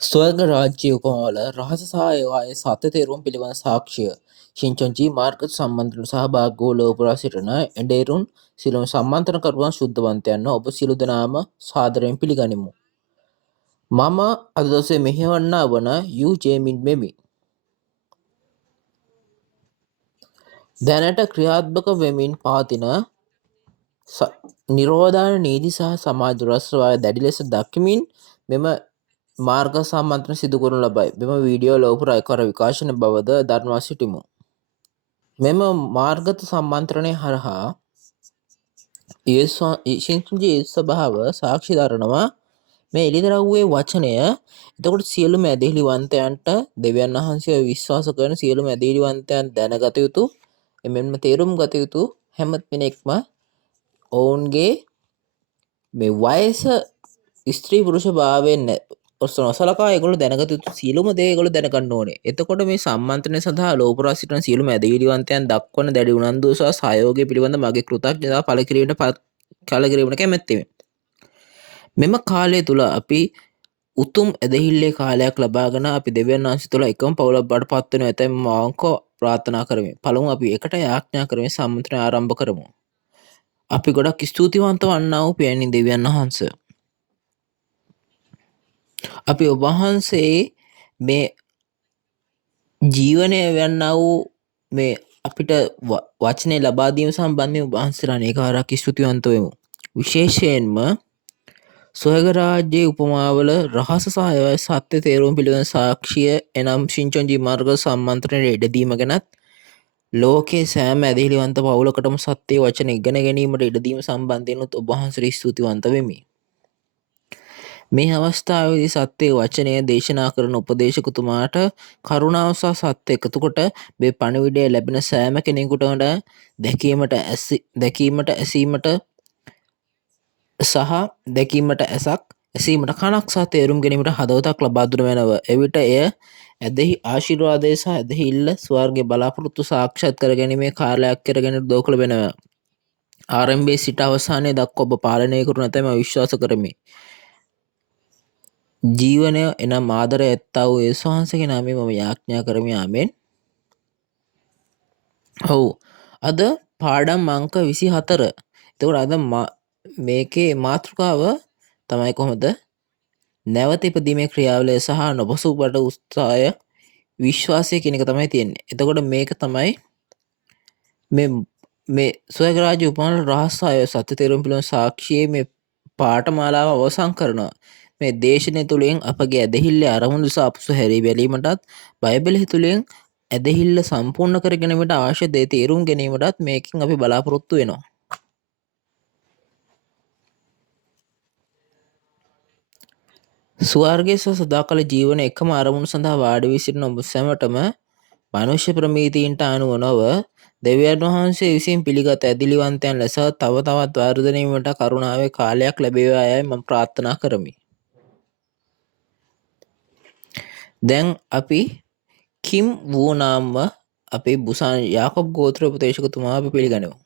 ස්වර්ග රාජ්‍ය උපමාවල රහස සහ ඒවායේ සත්‍ය තේරුම් පිළිබඳ සාක්ෂිය ශිංචොන්ජී මාර්ගත් සම්බන්ධන සහභාගී වූ ලෝපුරා සිටින එඬේරුන් සිළුම් සම්මන්ත්‍රණකරුවන් ශුද්ධවන්තයන්ව ඔබ සිළු දෙනාම සාදරයෙන් පිළිගනිමු. මම අද දවසේ මෙහෙවන්නා වන යූ ජේමින් වෙමි. දැනට ක්‍රියාත්මක වෙමින් පවතින නිරෝධායන නීති සහ සමාජ දුරස්ථතාවය දැඩි ලෙස දකිමින් මෙම මාර්ග සම්මන්ත්‍රණ සිදු කරනු ලබයි. මෙම වීඩියෝ ලොවපුරා එකවර විකාශන බවද දන්වා සිටිමු. මෙම මාර්ගත සම්මන්ත්‍රණය හරහා ශිංචුන්ජී ස්වභාව සාක්ෂි දරනවා මේ එළිදරව්වේ වචනය. එතකොට සියලුම ඇදහිලිවන්තයන්ට දෙවියන් වහන්සේ විශ්වාස කරන සියලුම ඇදහිලිවන්තයන් දැනගත යුතු එමෙන්ම තේරුම් ගත යුතු හැම කෙනෙක්ම ඔවුන්ගේ මේ වයස ස්ත්‍රී පුරුෂ භාවයෙන් නොසලකා ඒගොල්ලෝ දැනගත යුතු සියලුම දේ ඒගොල්ලෝ දැනගන්න ඕනේ. එතකොට මේ සම්මන්ත්‍රණය සඳහා ලෝපුරා සිටින සියලුම ඇදහිලිවන්තයන් දක්වන දැඩි උනන්දුව සහ සහයෝගය පිළිබඳ මගේ කෘතඥතාව පළ කිරීමට කැමැත්තෙමි. මෙම කාලය තුල අපි උතුම් ඇදහිල්ලේ කාලයක් ලබාගෙන අපි දෙවියන් වහන්සේ තුළ එකම පවුලක් බවට පත් වෙනු ඇතැයි මම අවංකව ප්‍රාර්ථනා කරමි. පළමුව අපි එකට යාඥා කරමින් සම්මන්ත්‍රණය ආරම්භ කරමු. අපි ගොඩක් ස්තුතිවන්ත වන්නා වූ පියණින් දෙවියන් වහන්සේ. අපි ඔබ වහන්සේ මේ ජීවනය වන්නා වූ මේ අපිට වචනය ලබා දීම සම්බන්ධයෙන් ඔබ වහන්සේට අනේක වාරයක් ස්තුතිවන්ත වෙමු. විශේෂයෙන්ම ස්වර්ග රාජ්‍යයේ උපමාවල රහස සහ ඒවායේ සත්‍ය තේරුම් පිළිබඳ සාක්ෂිය එනම් ශිංචොන්ජී මාර්ග සම්මන්ත්‍රණයට ඉඩ දීම ගැනත් ලෝකයේ සෑම ඇදහිලිවන්ත පවුලකටම සත්‍ය වචන ඉගෙන ගැනීමට ඉඩ දීම සම්බන්ධයෙන් ඔබ වහන්සේට ස්තුතිවන්ත වෙමි. මේ අවස්ථාවේදී සත්‍ය වචනය දේශනා කරන උපදේශකතුමාට කරුණාව සහ සත්‍ය එකතු කොට මේ පණිවිඩය ලැබෙන සෑම කෙනෙකුට දැකීමට ඇසීමට සහ දැකීමට ඇසක් ඇසීමට කනක් සහ තේරුම් ගැනීමට හදවතක් ලබා දුන මැනව. එවිට එය ඇදහි ආශිර්වාදය සහ ඇදහිල්ල ස්වර්ගයේ බලාපොරොත්තු සාක්ෂාත් කර ගැනීමේ කාර්යයක් කරගෙන දෝකල වෙනවා. ආරම්භයේ සිට අවසානයේ දක්වා ඔබ පාලනය කරනු ඇතැයි මම විශ්වාස කරමි. ජීවනය එනම් ආදරය ඇත්තා වූ යේසුස් වහන්සේගේ නාමයෙන් මම යාඥා කරමි. ආමෙන්. ඔව්. අද පාඩම් අංක 24. එතකොට අද මේකේ මාතෘකාව තමයි කොහොමද නැවත ඉපදීමේ ක්‍රියාවලිය සහ නොපසුබට උත්සාහය විශ්වාසය කියන එක තමයි තියෙන්නේ. එතකොට මේක තමයි මේ ස්වර්ග රාජ්‍ය උපමාන රහසය සත්‍ය තේරුම් පිළිබඳ සාක්ෂියේ මේ පාඨමාලාව අවසන් කරනවා. මේ දේශනය තුළින් අපගේ ඇදහිල්ලේ අරමුණු සහ අපසු හැරී බැලීමටත් බයිබලය තුළින් ඇදහිල්ල සම්පූර්ණ කර ගැනීමට අවශ්‍ය දේ තේරුම් ගැනීමටත් මේකෙන් අපි බලාපොරොත්තු වෙනවා. ස්වර්ගයේ සදාකාල ජීවන එකම අරමුණු සඳහා වාඩි වී සිටින ඔබ සැමටම මනුෂ්‍ය ප්‍රමීතීන්ට අනුව නොව දෙවියන් වහන්සේ විසින් පිළිගත් ඇදහිලිවන්තයන් ලෙස තව තවත් වර්ධනය වීමට කරුණාවේ කාලයක් ලැබේවා යයි මම ප්‍රාර්ථනා කරමි. දැන් අපි කිම් වූ නාම්ව අපේ බුසාන් යාකොබ් ගෝත්‍ර උපදේශකතුමා අපි පිළිගනිමු.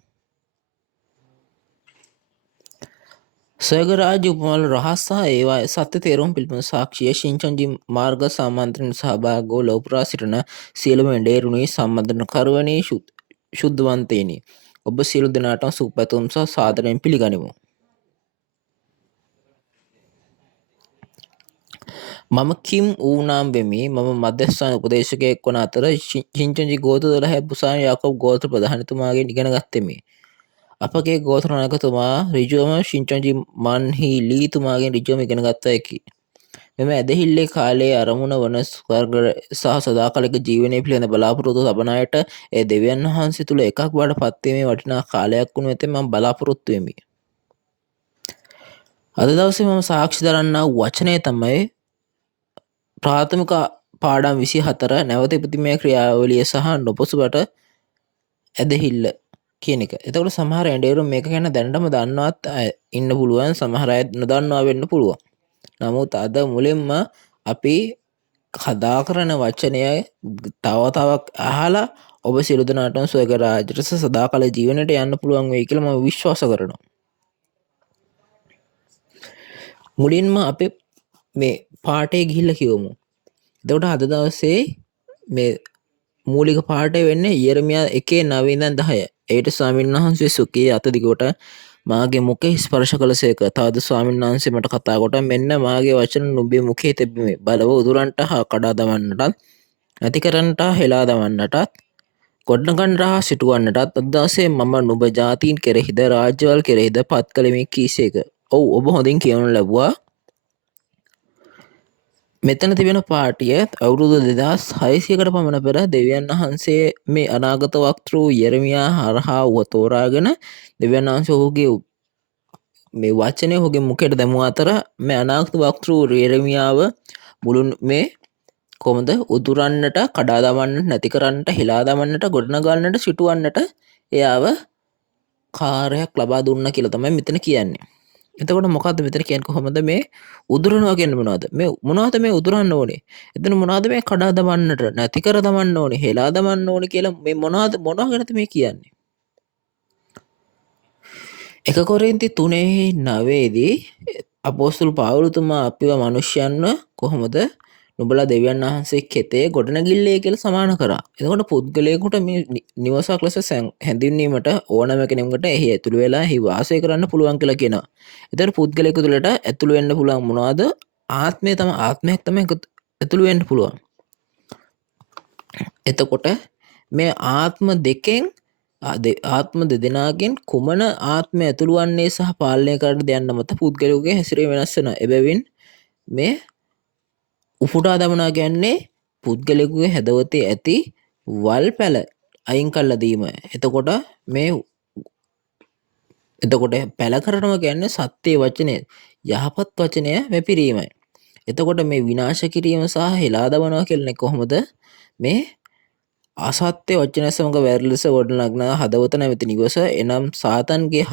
ස්වර්ග රාජ්‍ය උපමාවල රහස් සහ ඒවායේ සත්‍ය තේරුම් පිළිබඳ සාක්ෂිය ශිංචොන්ජී මාර්ග සම්මන්ත්‍රණයට සහභාගී වූ ලෝපුරා සිටින සියලුම එඬේරුනි සම්මන්ත්‍රණකරුවනි ශුද්ධවන්තයිනි. ඔබ සියලු දෙනාටම සුබපැතුම් සහ සාදරයෙන් පිළිගනිමු. මම කිම් ඌනාම් වෙමි. මම මධ්‍යස්ථාන උපදේශකයෙක් වන අතර ශිංචොන්ජී ගෝත්‍ර 12 බුසාන් යාකොබ් ගෝත්‍ර ප්‍රධානතුමාගෙන් ඉගෙන ගත්තෙමි. අපගේ ගෝත්‍ර නායකතුමා ඍජුවම ශිංචොන්ජී මන්හි ලී තුමාගෙන් ඍජුවම ඉගෙන ගත්තා හැකි. මෙම ඇදහිල්ලේ කාලයේ අරමුණ වන ස්වර්ග සහ සදාකාලික ජීවනය පිළිබඳ බලාපොරොත්තු තබන අයට ඒ දෙවියන් වහන්සේ තුළ එකක් බවට පත්වීමේ වටිනා කාලයක් වුණු ඇතැයි මම බලාපොරොත්තු වෙමි. අද දවසේ මම සාක්ෂි දරන්නා වචනය තමයි ප්‍රාථමික පාඩම් 24 නැවත ඉපදීමේ ක්‍රියාවලිය සහ නොපසුබට ඇදහිල්ල කියන එක. එතකොට සමහර එඬේරුන් මේක ගැන දැනටම දන්නවත් ඉන්න පුළුවන්, සමහර අය නොදන්නවා වෙන්න පුළුවන්. නමුත් අද මුලින්ම අපි කතා කරන වචනය තවක් අහලා ඔබ සියලු දෙනාටම ස්වර්ග රාජ්‍යයට සදාකාල ජීවනයට යන්න පුළුවන් වෙයි කියලා මම විශ්වාස කරනවා. මුලින්ම අපි මේ පාටේ ගිහිල්ලා කියවමු. එතකොට අද දවසේ මේ මූලික පාඩය වෙන්නේ යෙරමියා 1:9 ඉඳන් 10. ඒට ස්වාමීන් වහන්සේ සුඛී අත දිගට මාගේ මුඛේ ස්පර්ශ කළසේක. තවද ස්වාමීන් වහන්සේ මට කතා කොට මෙන්න මාගේ වචන නුඹේ මුඛයේ තෙබීමේ බලව උදුරන්ට හා කඩා දමන්නටත් නැති කරන්නට හෙලා දමන්නටත් ගොඩනගන්න රහා සිටුවන්නටත් අදදාසේ මම නුඹ ජාතීන් කෙරෙහිද රාජ්‍යවල් කෙරෙහිද පත් කළමි කීසේක. ඔව් ඔබ හොඳින් කියවනු ලැබුවා. මෙතන තිබෙන පාටිය අවුරුදු 2600කට පමණ පෙර දෙවියන් වහන්සේ මේ අනාගත වක්තෘ යෙරමියා හරහා වුව තෝරාගෙන දෙවියන් වහන්සේ ඔහුගේ මේ වචනය ඔහුගේ මුඛයට දැමුව අතර මේ අනාගත වක්තෘ යෙරමියාව මුළුන් මේ කොහොමද උදුරන්නට කඩා දමන්නට නැති කරන්නට හෙලා දමන්නට ගොඩනගන්නට සිටුවන්නට එයාව කාර්යයක් ලබා දුන්න කියලා තමයි මෙතන කියන්නේ. එතකොට මොකද්ද මෙතන කියන්නේ කොහොමද මේ උදුරනවා කියන්නේ මොනවද? මේ මොනවද මේ උදුරන්න ඕනේ? එතන මොනවද මේ කඩා දමන්නට නැති කර දමන්න ඕනේ, හෙලා දමන්න ඕනේ කියලා මේ මොනවා ගැනද මේ කියන්නේ? 1 කොරින්ති 3:9 දී අපෝස්තල පාවුලතුමා අපිව මිනිස්යන්ව කොහොමද නුඹලා දෙවියන් වහන්සේ කෙතේ ගොඩනැගිල්ලේ කියලා සමාන කරා. එතකොට පුද්ගලයෙකුට මේ නිවසක් ලෙස හැඳින්වීමට ඕනෑම කෙනෙකුට එහි ඇතුළු වෙලා එහි වාසය කරන්න පුළුවන් කියලා කියනවා. එතකොට පුද්ගලයෙකු තුළට ඇතුළු වෙන්න පුළුවන් මොනවද? ආත්මයක් තමයි ඇතුළු වෙන්න පුළුවන්. එතකොට මේ ආත්ම දෙකෙන් ආත්ම දෙදෙනාගෙන් කුමන ආත්මය ඇතුළු වන්නේ සහ පාලනය කරන්න යන්න මත පුද්ගලයෙකුගේ හැසිරීම වෙනස් වෙනවා. එබැවින් මේ උපුටා දමනවා කියන්නේ පුද්ගලයෙකුගේ හැදවතේ ඇති වල් පැල අයින් කළා දීම. එතකොට පැල කරනවා කියන්නේ සත්‍ය වචනය යහපත් වචනය වැපිරීමයි. එතකොට මේ විනාශ කිරීම සහ හෙලා දමනවා කියන්නේ කොහොමද? මේ අසත්‍ය වචන සමග වැරදි ලෙස ගොඩනගන හදවත නැමැති නිවස එනම් සාතන්ගේ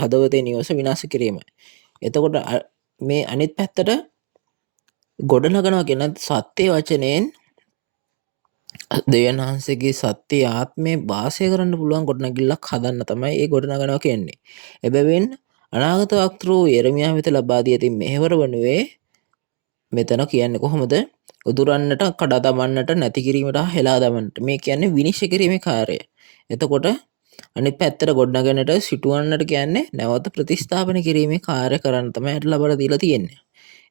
හදවතේ නිවස විනාශ කිරීමයි. එතකොට මේ අනිත් පැත්තට ගොඩනගනවා කියන සත්‍ය වචනයෙන් දෙවියන් වහන්සේගේ සත්‍ය ආත්මය වාසය කරන්න පුළුවන් ගොඩනැගිල්ලක් හදන්න තමයි ඒ ගොඩනගනවා කියන්නේ. එබැවින් අනාගත වක්තෘ යෙරමියා වෙත ලබා දී ඇති මෙහෙවර වනුයේ මෙතන කියන්නේ කොහොමද? උදුරන්නට කඩා දමන්නට නැති කිරීමට හෙලා දමන්නට. මේ කියන්නේ විනිශ්චය කිරීමේ කාර්යය. එතකොට අනිත් පැත්තට ගොඩනගන්නට සිටුවන්නට කියන්නේ නැවත ප්‍රතිස්ථාපන කිරීමේ කාර්ය කරන්න තමයි ලබලා දීලා තියෙන්නේ.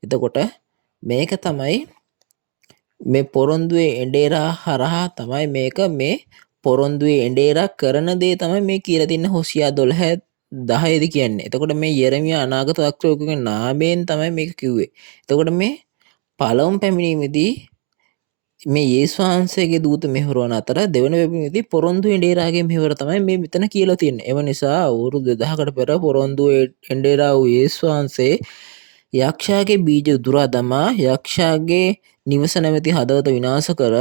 එතකොට මේක තමයි මේ පොරොන්දුවේ එඬේරා හරහා තමයි මේක මේ පොරොන්දුවේ එඬේරා කරන දේ තමයි මේ කියලා තින්නේ හොසියා 12:10 දී කියන්නේ. එතකොට මේ යෙරමියා අනාගත වක්තෘකගේ නාමයෙන් තමයි මේක කිව්වේ. එතකොට මේ පළමු පැමිණීමේදී මේ යේසුස් වහන්සේගේ දූත මෙහෙවරවන අතර දෙවන පැමිණීමේදී පොරොන්දු එඬේරාගේ මෙහෙවර තමයි මේ මෙතන කියලා තියෙන්නේ. එව නිසා අවුරුදු 2000කට පෙර පොරොන්දු එඬේරා වූ යේසුස් වහන්සේ යක්ෂයාගේ බීජ දුරා දමා යක්ෂයාගේ නිවස නැමැති හදවත විනාශ කර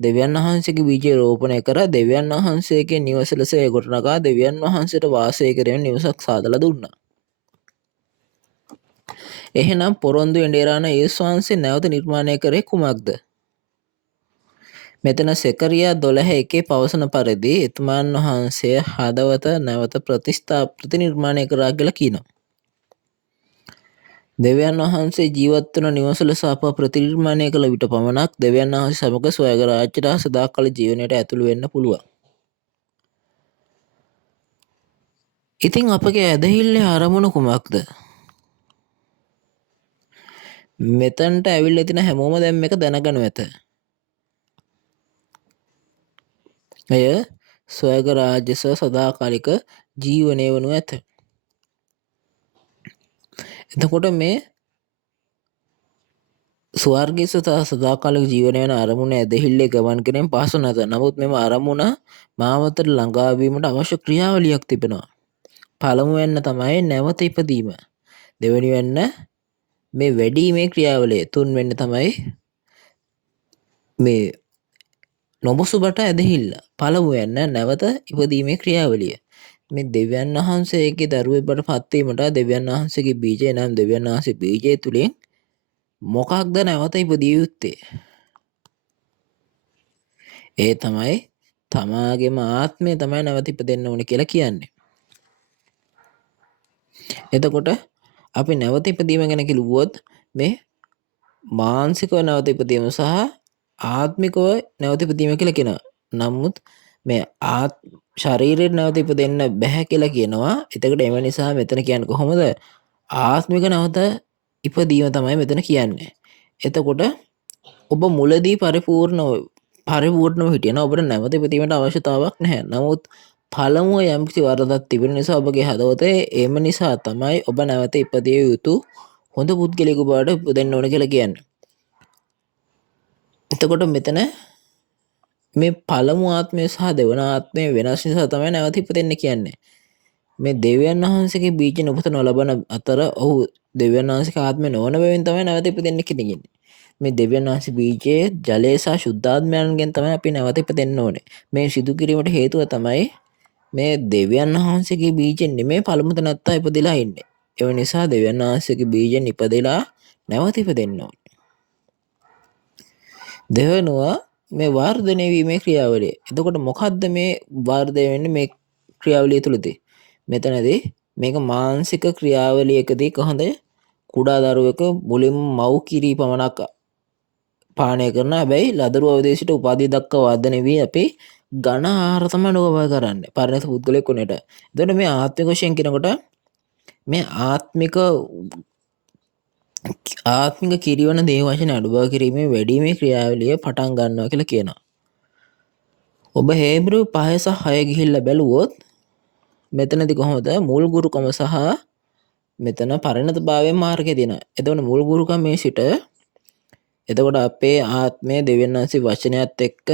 දෙවියන් වහන්සේගේ බීජය රෝපණය කර දෙවියන් වහන්සේගේ නිවස ලෙස ගොඩනගා දෙවියන් වහන්සේට වාසය කිරීම නිවසක් සාදලා දුන්නා. එහෙනම් පොරොන්දු එඬේරාන යේසුස් වහන්සේ නැවත නිර්මාණය කරේ කුමක්ද? මෙතන සෙකරියා 12:1 පවසන පරිදි එතුමාන් වහන්සේ හදවත නැවත ප්‍රතිනිර්මාණය කරා කියලා කියනවා. දෙවියන් වහන්සේ ජීවත් වන නිවස ලෙස අප ප්‍රතිනිර්මාණය කළ විට පමණක් දෙවියන් වහන්සේ සමග ස්වර්ග රාජ්‍යයට සදාකාල ජීවනයට ඇතුළු වෙන්න පුළුවන්. ඉතින් අපගේ ඇදහිල්ලේ අරමුණ කුමක්ද? මෙතනට ඇවිල්ලා තින හැමෝම දැන් මේක දැනගනු ඇත. එය ස්වර්ග රාජ්‍ය සහ සදාකාලික ජීවනය වනු ඇත. එතකොට මේ ස්වර්ගයේ සදාකාලික ජීවනය යන අරමුණ ඇදහිල්ලේ ගමන් කිරීම පහසු නැත. නමුත් මෙම අරමුණ මාවතට ළඟා වීමට අවශ්‍ය ක්‍රියාවලියක් තිබෙනවා. පළමුවෙන්න තමයි නැවත ඉපදීම. දෙවෙනි වෙන්න මේ වැඩිීමේ ක්‍රියාවලිය. තුන්වෙන්න තමයි මේ නොබසුබට ඇදහිල්ල. පළමුවෙන්න නැවත ඉපදීමේ ක්‍රියාවලිය. මේ දෙවියන් වහන්සේගේ දරුවෙක් බවට පත්වීමට දෙවියන් වහන්සේගේ බීජය නම් දෙවියන් වහන්සේ බීජය තුලින් මොකක්ද නැවත ඉපදිය යුත්තේ? ඒ තමයි තමාගේම ආත්මය තමයි නැවත ඉපදෙන්න ඕනේ කියලා කියන්නේ. එතකොට අපි නැවත ඉපදීම ගැන කිව්වොත් මේ මානසිකව නැවත ඉපදීම සහ ආත්මිකව නැවත ඉපදීම කියලා කියනවා. නමුත් මේ ශරීරයෙන් නැවත ඉපදෙන්න බැහැ කියලා කියනවා. එතකොට එම නිසා මෙතන කියන්නේ කොහොමද? ආත්මික නැවත ඉපදීම තමයි මෙතන කියන්නේ. එතකොට ඔබ මුලදී පරිපූර්ණව හිටියන ඔබට නැවත ඉපදීමට අවශ්‍යතාවක් නැහැ. නමුත් පළමුව යම්කිසි වරදක් තිබෙන නිසා ඔබගේ හදවතේ එම නිසා තමයි ඔබ නැවත ඉපදිය යුතු හොඳ පුද්ගලයෙකු බවට ඉපදෙන්න ඕන කියලා කියන්නේ. එතකොට මෙතන මේ පළමු ආත්මය සහ දෙවන ආත්මය වෙනස් නිසා තමයි නැවත ඉපදෙන්න කියන්නේ. මේ දෙවියන් වහන්සේගේ බීජ උපත නොලබන අතර ඔහු දෙවියන් වහන්සේගේ ආත්මය නොවන බැවින් තමයි නැවත ඉපදෙන්න කියන්නේ. මේ දෙවියන් වහන්සේ බීජයේ ජලය සහ ශුද්ධාත්මයන්ගෙන් තමයි අපි නැවත ඉපදෙන්න ඕනේ. මේ සිදු කිරීමට හේතුව තමයි මේ දෙවියන් වහන්සේගේ බීජෙන් නෙමෙයි පළමු තැනත්තා ඉපදෙලා ඉන්නේ. ඒ නිසා දෙවියන් වහන්සේගේ බීජෙන් ඉපදෙලා නැවත ඉපදෙන්න ඕනේ. දෙවනුව මේ වර්ධනය වීමේ ක්‍රියාවලිය. එතකොට මොකද්ද මේ වර්ධනය වෙන්නේ මේ ක්‍රියාවලිය තුළදී? මෙතනදී මේක මානසික ක්‍රියාවලියකදී කොහොඳ කුඩා දරුවෙක මුලින්ම මව් කිරි පමණක් පානය කරන හැබැයි ලදරු අවදේශයට උපාධිය දක්වා වර්ධනය වී අපි ඝන ආහාර තමයි නෝබය කරන්නේ. පරිණත පුද්ගලයෙක් උනේට. එතකොට මේ ආත්මික වශයෙන් කියනකොට මේ ආත්මික කිරිවන දේ වශයෙන් අඩුබව කිරීමේ වැඩිමේ ක්‍රියාවලිය පටන් ගන්නවා කියලා කියනවා. ඔබ හේබ්‍රු 5 සහ 6 ගිහිල්ලා බැලුවොත් මෙතනදී කොහොමද මුල් ගුරුකම සහ මෙතන පරිණත භාවයෙන් මාර්ගය දෙනවා. එතකොට මුල් ගුරුකමේ සිට එතකොට අපේ ආත්මය දෙවියන් වහන්සේ වචනයත් එක්ක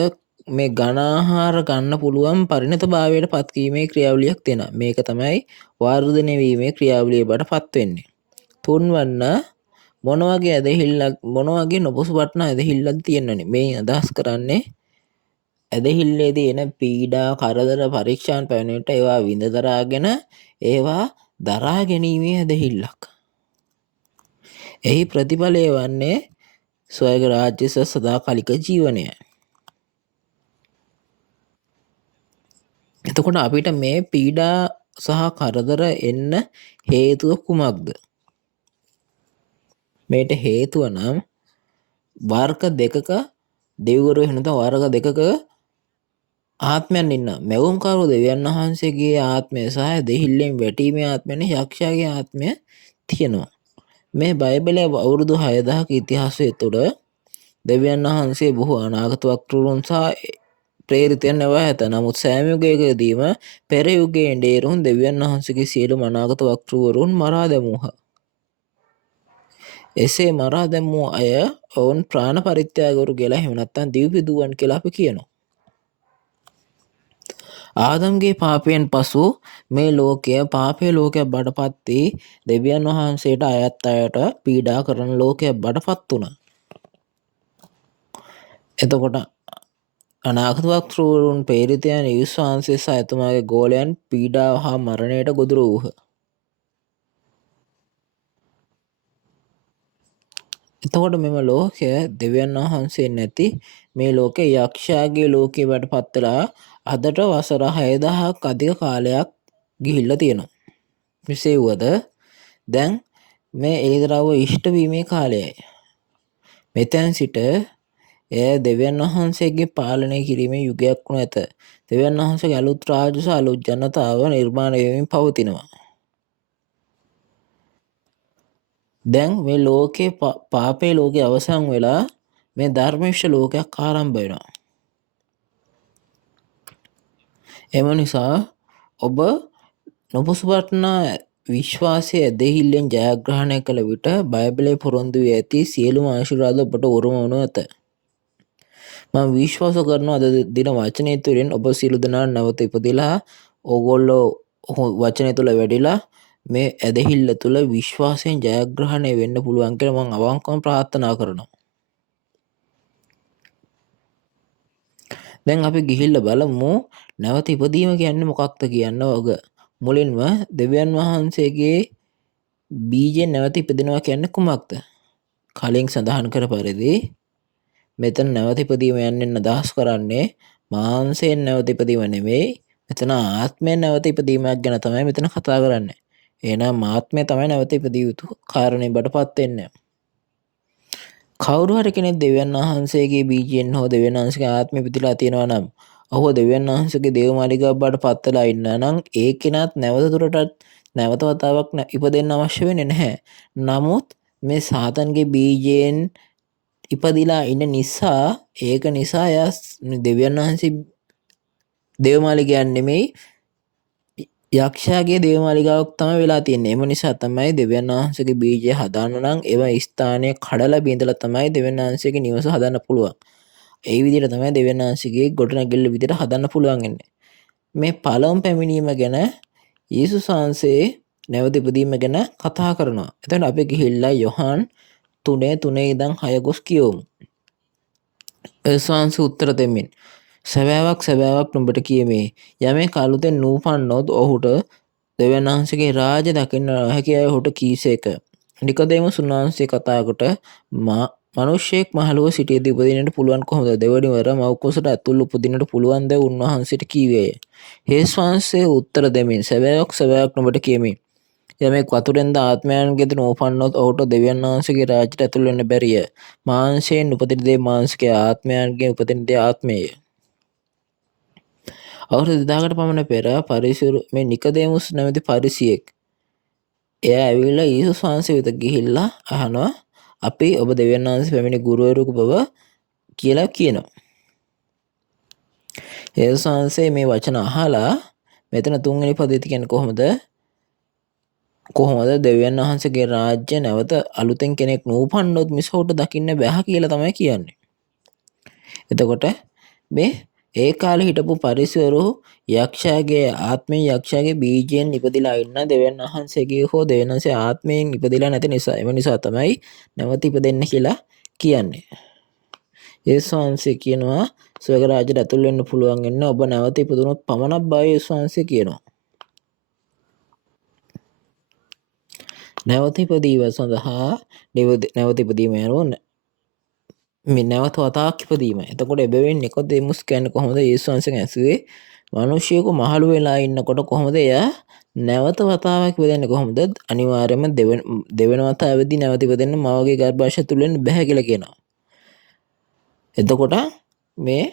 මේ ඝන ආහාර ගන්න පුළුවන් පරිණත භාවයට පත්වීමේ ක්‍රියාවලියක් තියෙනවා. මේක තමයි වර්ධනය වීමේ ක්‍රියාවලිය බවට පත් වෙන්නේ. තුන්වන්න මොන වගේ ඇදහිල්ලක් මොන වගේ නොබසු වටන ඇදහිල්ලක් තියෙනවනේ. මේ අදහස් කරන්නේ ඇදහිල්ලේදී එන පීඩා කරදර පරීක්ෂාන් පැමිණෙන්නට ඒවා විඳ දරාගෙන ඒවා දරා ගැනීමේ ඇදහිල්ලක්. එහි ප්‍රතිඵලය වන්නේ ස්වර්ග රාජ්‍ය සදාකාලික ජීවනය. එතකොට අපිට මේ පීඩා සහ කරදර එන්න හේතුව කුමක්ද? මේට හේතුව නම් වර්ග දෙකක දෙවිවරු වෙනත වර්ග දෙකක ආත්මයන් ඉන්න. මෙවුම්කරු දෙවියන් වහන්සේගේ ආත්මය සහ දෙහිල්ලෙන් වැටීමේ ආත්මයන් යක්ෂයාගේ ආත්මය තියෙනවා. මේ බයිබලයේ අවුරුදු 6000ක ඉතිහාසය තුළ දෙවියන් වහන්සේ බොහෝ අනාගත වක්තෘන් සහ ප්‍රේරිතයන් ලැබා ඇත. නමුත් සෑම යුගයකදීම පෙර යුගයේ එඬේරුන් දෙවියන් වහන්සේගේ සියලුම අනාගත වක්තෘවරුන් මරා දැමූහ. එසේ මරා දැමූ අය ඔවුන් ප්‍රාණ පරිත්‍යාගවරු කියලා එහෙම නැත්නම් දිව්‍යදුවන් කියලා අපි කියනවා. ආදම්ගේ පාපයෙන් පසු මේ ලෝකය පාපයේ ලෝකයක් බඩපත් වී දෙවියන් වහන්සේට අයත් අයට පීඩා කරන ලෝකයක් බඩපත් වුණා. එතකොට අනාගත වක්තෘවරුන් ප්‍රේරිතයන් යේසුස් වහන්සේ සහ එතුමාගේ ගෝලයන් පීඩාව හා මරණයට ගොදුරු වූහ. එතකොට මෙම ලෝකය දෙවියන් වහන්සේ නැති මේ ලෝකේ යක්ෂයාගේ ලෝකේ බඩපත් වෙලා අදට වසර 6000ක් අධික කාලයක් ගිහිල්ලා තියෙනවා. මෙසේ වුවද දැන් මේ එළිදරව්ව ඉෂ්ට වීමේ කාලයයි. මෙතෙන් සිට එය දෙවියන් වහන්සේගේ පාලනය කිරීමේ යුගයක් වනු ඇත. දෙවියන් වහන්සේගේ අලුත් රාජ්‍ය සහ අලුත් ජනතාව නිර්මාණය වෙමින් පවතිනවා. දැන් මේ ලෝකේ පාපේ ලෝකේ අවසන් වෙලා මේ ධර්මවිශ්ව ලෝකයක් ආරම්භ වෙනවා. එම නිසා ඔබ නොපසුබටනා විශ්වාසය දෙහිල්ලෙන් ජයග්‍රහණය කළ විට බයිබලයේ පොරොන්දු වී ඇති සියලුම ආශිර්වාද ඔබට උරුම වනු ඇත. මම විශ්වාස කරනවා අද දින වචනය තුළින් ඔබ සියලු දෙනා නැවත ඉපදිලා ඕගොල්ලෝ වචනය තුළ වැඩිලා මේ ඇදහිල්ල තුළ විශ්වාසයෙන් ජයග්‍රහණය වෙන්න පුළුවන් කියලා මම අවංකවම ප්‍රාර්ථනා කරනවා. දැන් අපි ගිහිල්ලා බලමු නැවත ඉපදීම කියන්නේ මොකක්ද කියන්න වග. මුලින්ම දෙවියන් වහන්සේගේ බීජයෙන් නැවත ඉපදිනවා කියන්නේ කුමක්ද? කලින් සඳහන් කර පරිදි මෙතන නැවත ඉපදීම යන්නේ අදහස් කරන්නේ මාංශයෙන් නැවත ඉපදීම නෙමෙයි. මෙතන ආත්මයෙන් නැවත ඉපදීමක් ගැන තමයි මෙතන කතා කරන්නේ. එහෙනම් ආත්මය තමයි නැවත ඉපදිය යුතු කාරණේ බඩපත් වෙන්නේ. කවුරු හරි කෙනෙක් දෙවියන් වහන්සේගේ බීජයෙන් හෝ දෙවියන් වහන්සේගේ ආත්මය ඉපදිලා තියෙනවා නම් ඔහු දෙවියන් වහන්සේගේ දේව මාලිගාව බවට පත් වෙලා ඉන්නා නම් ඒ කෙනාත් නැවත දුරටත් නැවත වතාවක් ඉපදෙන්න අවශ්‍ය වෙන්නේ නැහැ. නමුත් මේ සාතන්ගේ බීජයෙන් ඉපදිලා ඉන්න නිසා ඒක නිසා එයා දෙවියන් වහන්සේ දේවමාලිගයක් නෙමෙයි යක්ෂයාගේ දේවමාලිගාවක් තමයි වෙලා තියෙන්නේ. එම නිසා තමයි දෙවියන් වහන්සේගේ බීජය හදාන්න නම් එම ස්ථානය කඩලා බිඳලා තමයි දෙවියන් වහන්සේගේ නිවස හදන්න පුළුවන්. ඒ විදිහට තමයි දෙවියන් වහන්සේගේ ගොඩනැගිල්ල විදිහට හදන්න පුළුවන් වෙන්නේ. මේ පළමු පැමිණීම ගැන යේසුස් වහන්සේ නැවත ඉපදීම ගැන කතා කරනවා. එතකොට අපි ගිහිල්ලා යොහන් 3:3 ඉඳන් 6 ගොස් කියවමු. යේසුස් වහන්සේ උත්තර දෙමින් සැබෑවක් නුඹට කියමේ යමෙක් අලුතෙන් නූපන්නොත් ඔහුට දෙවියන් වහන්සේගේ රාජ්‍ය දකින්න නොහැකි අය ඔහුට කීසේක. නිකොදේමුස් උන්වහන්සේ කතා කොට මිනිසෙක් මහලුව සිටියදී උපදින්නට පුළුවන් කොහොමද? දෙවනිවර මව් කුසට ඇතුළු උපදින්නට පුළුවන් ද උන්වහන්සේට කීවේය. යේසුස් වහන්සේ උත්තර දෙමින් සැබෑවක් නුඹට කියමි යමෙක් වතුරෙන්ද ආත්මයන්ගෙන් නූපන්නොත් ඔහුට දෙවියන් වහන්සේගේ රාජ්‍යයට ඇතුළු වෙන්න බැරිය. මාංශයෙන් උපදින දේ මාංශිකය, ආත්මයන්ගෙන් උපදින දේ ආත්මයය. අවුරුදු 2000කට පමණ පෙර පරිසුරු මේ නිකොදේමුස් නැමැති පරිසියෙක් එයා ඇවිල්ලා යේසුස් වහන්සේ වෙත ගිහිල්ලා අහනවා අපි ඔබ දෙවියන් වහන්සේ පැමිණි ගුරුවරයෙකු බව කියලා කියනවා. යේසුස් වහන්සේ මේ වචන අහලා මෙතන තුන්වෙනි පදේ කියන්නේ කොහොමද දෙවියන් වහන්සේගේ රාජ්‍ය නැවත අලුතෙන් කෙනෙක් නූපන්නොත් මිසෝට දකින්න බෑ කියලා තමයි කියන්නේ. එතකොට මේ ඒ කාලේ හිටපු පරිසවරු යක්ෂයාගේ ආත්මයෙන් යක්ෂයාගේ බීජයෙන් ඉපදිලා ඉන්න දෙවියන් වහන්සේගේ හෝ දෙවියන් වහන්සේ ආත්මයෙන් ඉපදිලා නැති නිසා එම නිසා තමයි නැවත ඉපදෙන්න කියලා කියන්නේ. යේසුස් වහන්සේ කියනවා ස්වර්ග රාජ්‍යයට ඇතුල් වෙන්න පුළුවන් වෙන්නේ ඔබ නැවත ඉපදුනොත් පමණක් බව යේසුස් වහන්සේ කියනවා. නැවත ඉපදීම සඳහා නැවත ඉපදීම යනුවෙන් මේ නැවත වතාවක් ඉපදීම. එතකොට එබැවින් නිකොදෙමුස් කියන්නේ කොහොමද යේසුස් වහන්සේගෙන් ඇසුවේ මිනිසියෙකු මහලු වෙලා ඉන්නකොට කොහොමද එයා නැවත වතාවක් ඉපදෙන්නේ කොහොමද? අනිවාර්යයෙන්ම දෙවෙන වතාවෙදී නැවත ඉපදෙන්න මවගේ ගර්භාෂය තුල වෙන්න බෑ කියලා කියනවා. එතකොට මේ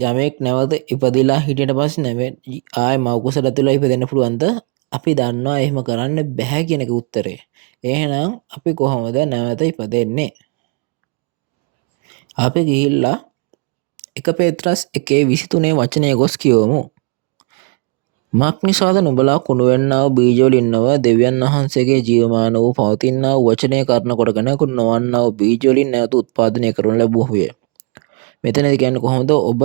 යමෙක් නැවත ඉපදිලා හිටියට පස්සේ ආයෙ මව කුසල තුල ඉපදෙන්න පුළුවන්ද? අපි දන්නවා එහෙම කරන්න බෑ කියන එක උත්තරේ. එහෙනම් අපි කොහොමද නැවත ඉපදෙන්නේ? අපි ගිහිල්ලා 1 පේත්‍රස් 1:23 වචනය ගොස් කියවමු. මක්නිසාද නුඹලා කුණු වෙන්නා වූ බීජ වලින් නොව දෙවියන් වහන්සේගේ ජීවමාන වූ පවතිනා වූ වචනය කරන කොටගෙන කුණු නොවන්නා වූ බීජ වලින් නැවත උත්පාදනය කරනු ලැබුවේ. මෙතනදී කියන්නේ කොහොමද ඔබ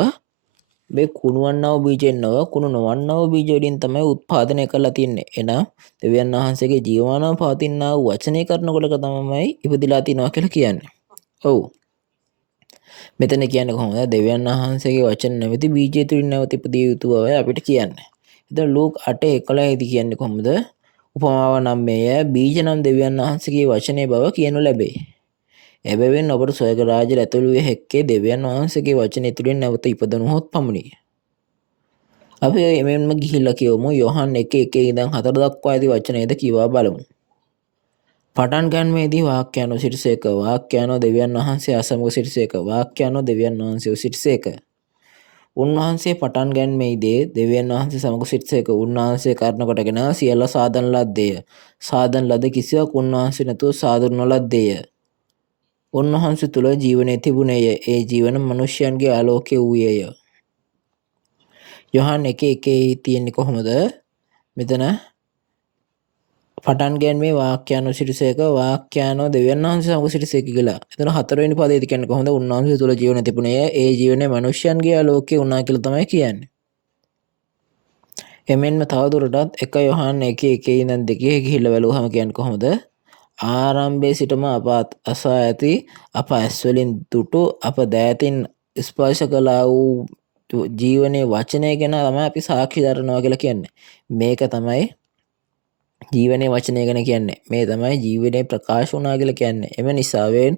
මේ කුණු වන්නා වූ බීජෙන් නොව කුණු නොවන්නා වූ බීජ වලින් තමයි උත්පාදනය කරලා තින්නේ. එහෙනම් දෙවියන් වහන්සේගේ ජීවමානව පවතිනා වූ වචනය කරන කොටක තමයි ඉපදිලා තිනවා කියලා කියන්නේ. ඔව්. මෙතන කියන්නේ කොහොමද? දෙවියන් වහන්සේගේ වචන නැමැති බීජය තුලින් නැවත ඉපදිය යුතු බව අපිට කියන්නේ. එතන ලූක් 8:11 දී කියන්නේ කොහොමද? උපමාව නම් මේය බීජ නම් දෙවියන් වහන්සේගේ වචනේ බව කියනු ලැබේ. එබැවින් ඔබට ස්වර්ග රාජ්‍යයට ඇතුළු විය හැක්කේ දෙවියන් වහන්සේගේ වචනේ තුලින් නැවත ඉපදුණොත් පමණි. අපි එමෙන්ම ගිහිල්ලා කියවමු යොහන් 1:1 ඉඳන් 4 දක්වා ඇති වචනේද කියවා බලමු. පටන් ගැන්මේදී වාක්‍යයන්ව සිටිසේක වාක්‍යයන්ව දෙවියන් වහන්සේ අසමග සිටිසේක වාක්‍යයන්ව දෙවියන් වහන්සේ සිටිසේක. උන්වහන්සේ පටන් ගැන්මේදී දෙවියන් වහන්සේ සමග සිටිසේක. උන්වහන්සේ කරන කොටගෙන සියල්ල සාධන ලද්දේය. සාධන ලද කිසිවක් උන්වහන්සේ නැතුව සාධන නොලද්දේය. උන්වහන්සේ තුල ජීවනයේ තිබුණේය. ඒ ජීවන මිනිසයන්ගේ ආලෝකය වූයේය. යොහන් 1:1 තියෙන්නේ කොහොමද? මෙතන පටන් ගැන්මේ වාක්‍යයන්ව සිටිසේක වාක්‍යයන්ව දෙවියන් වහන්සේ සමග සිටිසේක කියලා. එතන 4 වෙනි පදයේදී කියන්නේ කොහොමද? උන්වහන්සේ තුල ජීවන තිබුණේය. ඒ ජීවනයේ මිනිසයන්ගේ ආලෝකය වුණා කියලා තමයි කියන්නේ. එමෙන්ම තවදුරටත් 1 යොහන් 1:1 ඉඳන් 2 ගිහිල්ලා බලුවහම කියන්නේ කොහොමද? ආරම්භයේ සිටම අප අසා ඇති අප ඇස් වලින් දුටු අප දෑතින් ස්පර්ශ කළා වූ ජීවනයේ වචනය ගැන තමයි අපි සාක්ෂි දරනවා කියලා කියන්නේ. මේක තමයි ජීවනයේ වචනය ගැන කියන්නේ. මේ තමයි ජීවනයේ ප්‍රකාශ වුණා කියලා කියන්නේ. එම නිසාවෙන්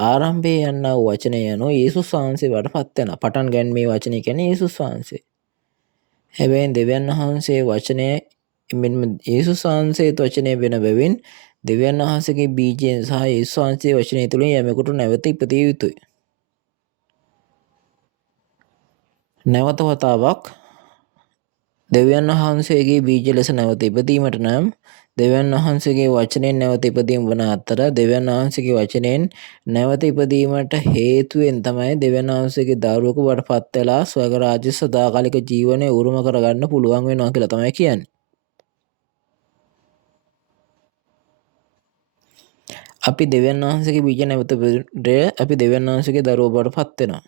ආරම්භයේ යන්නා වූ වචනය යනෝ යේසුස් වහන්සේ වඩපත් වෙනවා. පටන් ගැනීමේ වචනය කියන්නේ යේසුස් වහන්සේ. හැබැයි දෙවියන් වහන්සේ වචනය මෙන්න යේසුස් වහන්සේත් වචනය වෙන බැවින් දෙවියන් වහන්සේගේ බීජයෙන් සහ යේසුස් වහන්සේගේ වචනය තුළින් යමෙකුට නැවත ඉපදිය යුතුයි. නැවත වතාවක් දෙවියන් වහන්සේගේ බීජ ලෙස නැවත ඉපදීමට නම් දෙවියන් වහන්සේගේ වචනයෙන් නැවත ඉපදීම වන අතර දෙවියන් වහන්සේගේ වචනයෙන් නැවත ඉපදීමට හේතුවෙන් තමයි දෙවියන් වහන්සේගේ දරුවෙකු බවට පත් වෙලා ස්වර්ග රාජ්‍ය සදාකාලික ජීවනය උරුම කරගන්න පුළුවන් වෙනවා කියලා තමයි කියන්නේ. අපි දෙවියන් වහන්සේගේ බීජ නැවත අපි දෙවියන් වහන්සේගේ දරුවෝ බවට පත් වෙනවා.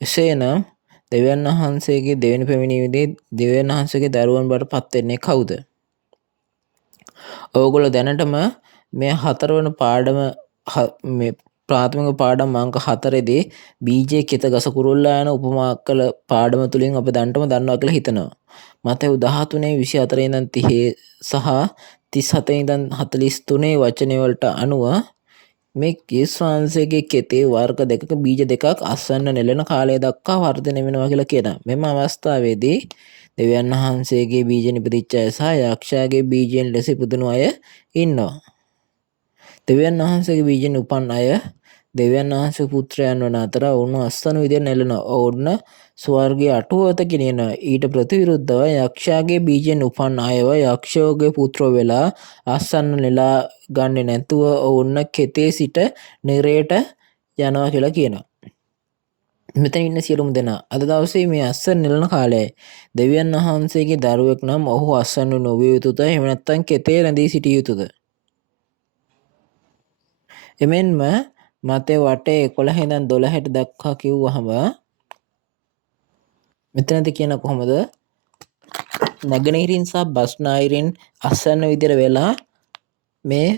එසේනම් දෙවියන් වහන්සේගේ දෙවෙනි පැමිණීමේදී දෙවියන් වහන්සේගේ දරුවන් බවට පත් වෙන්නේ කවුද? ඔයගොල්ලෝ දැනටම මේ 4 වෙනි පාඩම මේ ප්‍රාථමික පාඩම් අංක 4ේදී බීජයේ කෙත ගස කුරුල්ලා යන උපමා කළ පාඩම තුලින් අපි දැනටම දන්නවා කියලා හිතනවා. මතෙව් 13:24 ඉඳන් 30 සහ 37 ඉඳන් 43 වචන වලට අනුව මේ යේසුස් වහන්සේගේ කෙතේ වර්ග දෙකක බීජ දෙකක් අස්වැන්න නෙලෙන කාලය දක්වා වර්ධනය වෙනවා කියලා කියනවා. මෙම අවස්ථාවේදී දෙවියන් වහන්සේගේ බීජෙන් ඉපදිච්ච අය සහ යක්ෂයාගේ බීජයෙන් ලෙස ඉපදුණු අය ඉන්නවා. දෙවියන් වහන්සේගේ බීජෙන් උපන් අය දෙවියන් වහන්සේ පුත්‍රයන් වන අතර ඔවුන් අස්වැන්න විදියට නෙලෙනවා. ඔවුන් ස්වර්ගයේ අටුවත ගෙනියනවා. ඊට ප්‍රතිවිරුද්ධව යක්ෂයාගේ බීජෙන් උපන් අයව යක්ෂයාගේ පුත්‍රෝ වෙලා අස්වැන්න නෙලා ගන්නේ නැතුව ඔවුන් කෙතේ සිට නිරයට යනවා කියලා කියනවා. මෙතන ඉන්න සියලුම දෙනා අද දවසේ මේ අස්වැන්න නෙලන කාලයයි. දෙවියන් වහන්සේගේ දරුවෙක් නම් ඔහු අස්වැන්න නොවිය යුතුද? එහෙම නැත්නම් කෙතේ රැඳී සිටිය යුතුද? එමෙන්ම මතේ වටේ 11 ඉඳන් 12ට දක්වා කිව්වහම මෙතනදී කියන කොහොමද නැගෙනහිරින් සහ බස්නාහිරින් අස්වැන්න විදියට වෙලා මේ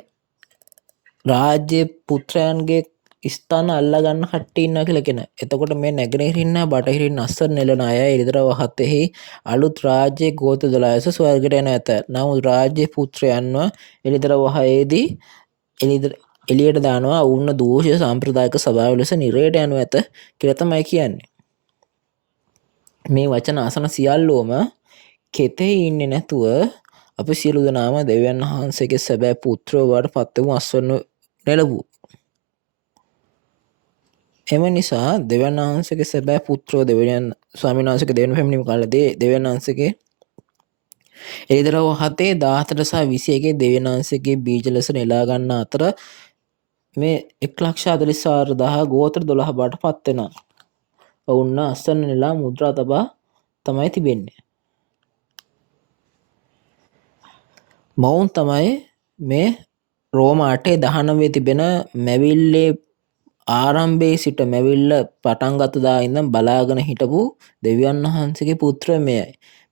රාජ්‍ය පුත්‍රයන්ගේ ස්ථාන අල්ලා ගන්න කට්ටිය ඉන්නවා කියලා කියන. එතකොට මේ නැගෙනහිරින් හා බටහිරින් අස්වැන්න නෙලන අය එළිදරව් හතෙහි අලුත් රාජ්‍ය ගෝත්‍ර 12 ස්වර්ගයට එන ඇත. නමුත් රාජ්‍ය පුත්‍රයන්ව එළිදරව් හයේදී එළියට දානවා. වුණ දෝෂ සාම්ප්‍රදායික ස්වභාව ලෙස නිරයට යනු ඇත කියලා තමයි කියන්නේ. මේ වචන අසන සියල්ලෝම කෙතේ ඉන්නේ නැතුව අපි සියලු දෙනාම දෙවියන් වහන්සේගේ සැබෑ පුත්‍රයෝ බවට පත් වූ අස්වැන්න නෙලවූ. එම නිසා දෙවියන් වහන්සේගේ සැබෑ පුත්‍රයෝ දෙවියන් ස්වාමීන් වහන්සේගේ දෙවෙනි පැමිණීම කාලේදී දෙවියන් වහන්සේගේ එළිදරව් 7 17 සහ 21 දෙවියන් වහන්සේගේ බීජ ලෙස නෙලා ගන්න අතර මේ 1,44,000 ගෝත්‍ර 12 බවට පත් වෙනවා. ඔවුන් අස්වැන්න නෙලා මුද්‍රා තබා තමයි තිබෙන්නේ. මොවුන් තමයි මේ රෝම 8:19 තිබෙන මැවිල්ලේ ආරම්භයේ සිට මැවිල්ල පටන් ගත්ත දා ඉඳන් බලාගෙන හිටපු දෙවියන් වහන්සේගේ පුත්‍රයමයි.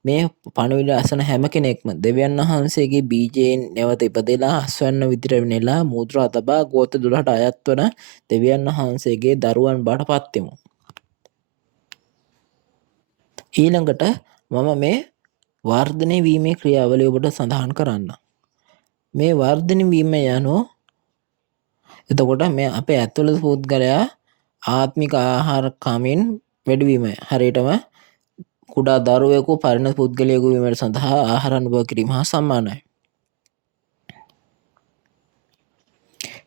මේ පණිවිඩ අසන හැම කෙනෙක්ම දෙවියන් වහන්සේගේ බීජයෙන් නැවත ඉපදෙලා අස්වැන්න විදියට නෙලා මුද්‍රා තබා ගෝත්‍ර 12ට අයත් වන දෙවියන් වහන්සේගේ දරුවන් බවට පත් වෙමු. ඊළඟට මම මේ වර්ධනය වීමේ ක්‍රියාවලිය ඔබට සඳහන් කරන්න. මේ වර්ධනය වීම යනු එතකොට මේ අපේ ඇතුළත පුද්ගලයා ආත්මික ආහාර කමින් වැඩිවීම. හරියටම කුඩා දරුවෙකු පරිණත පුද්ගලයෙකු වීමට සඳහා ආහාර අනුභව කිරීම හා සමානයි.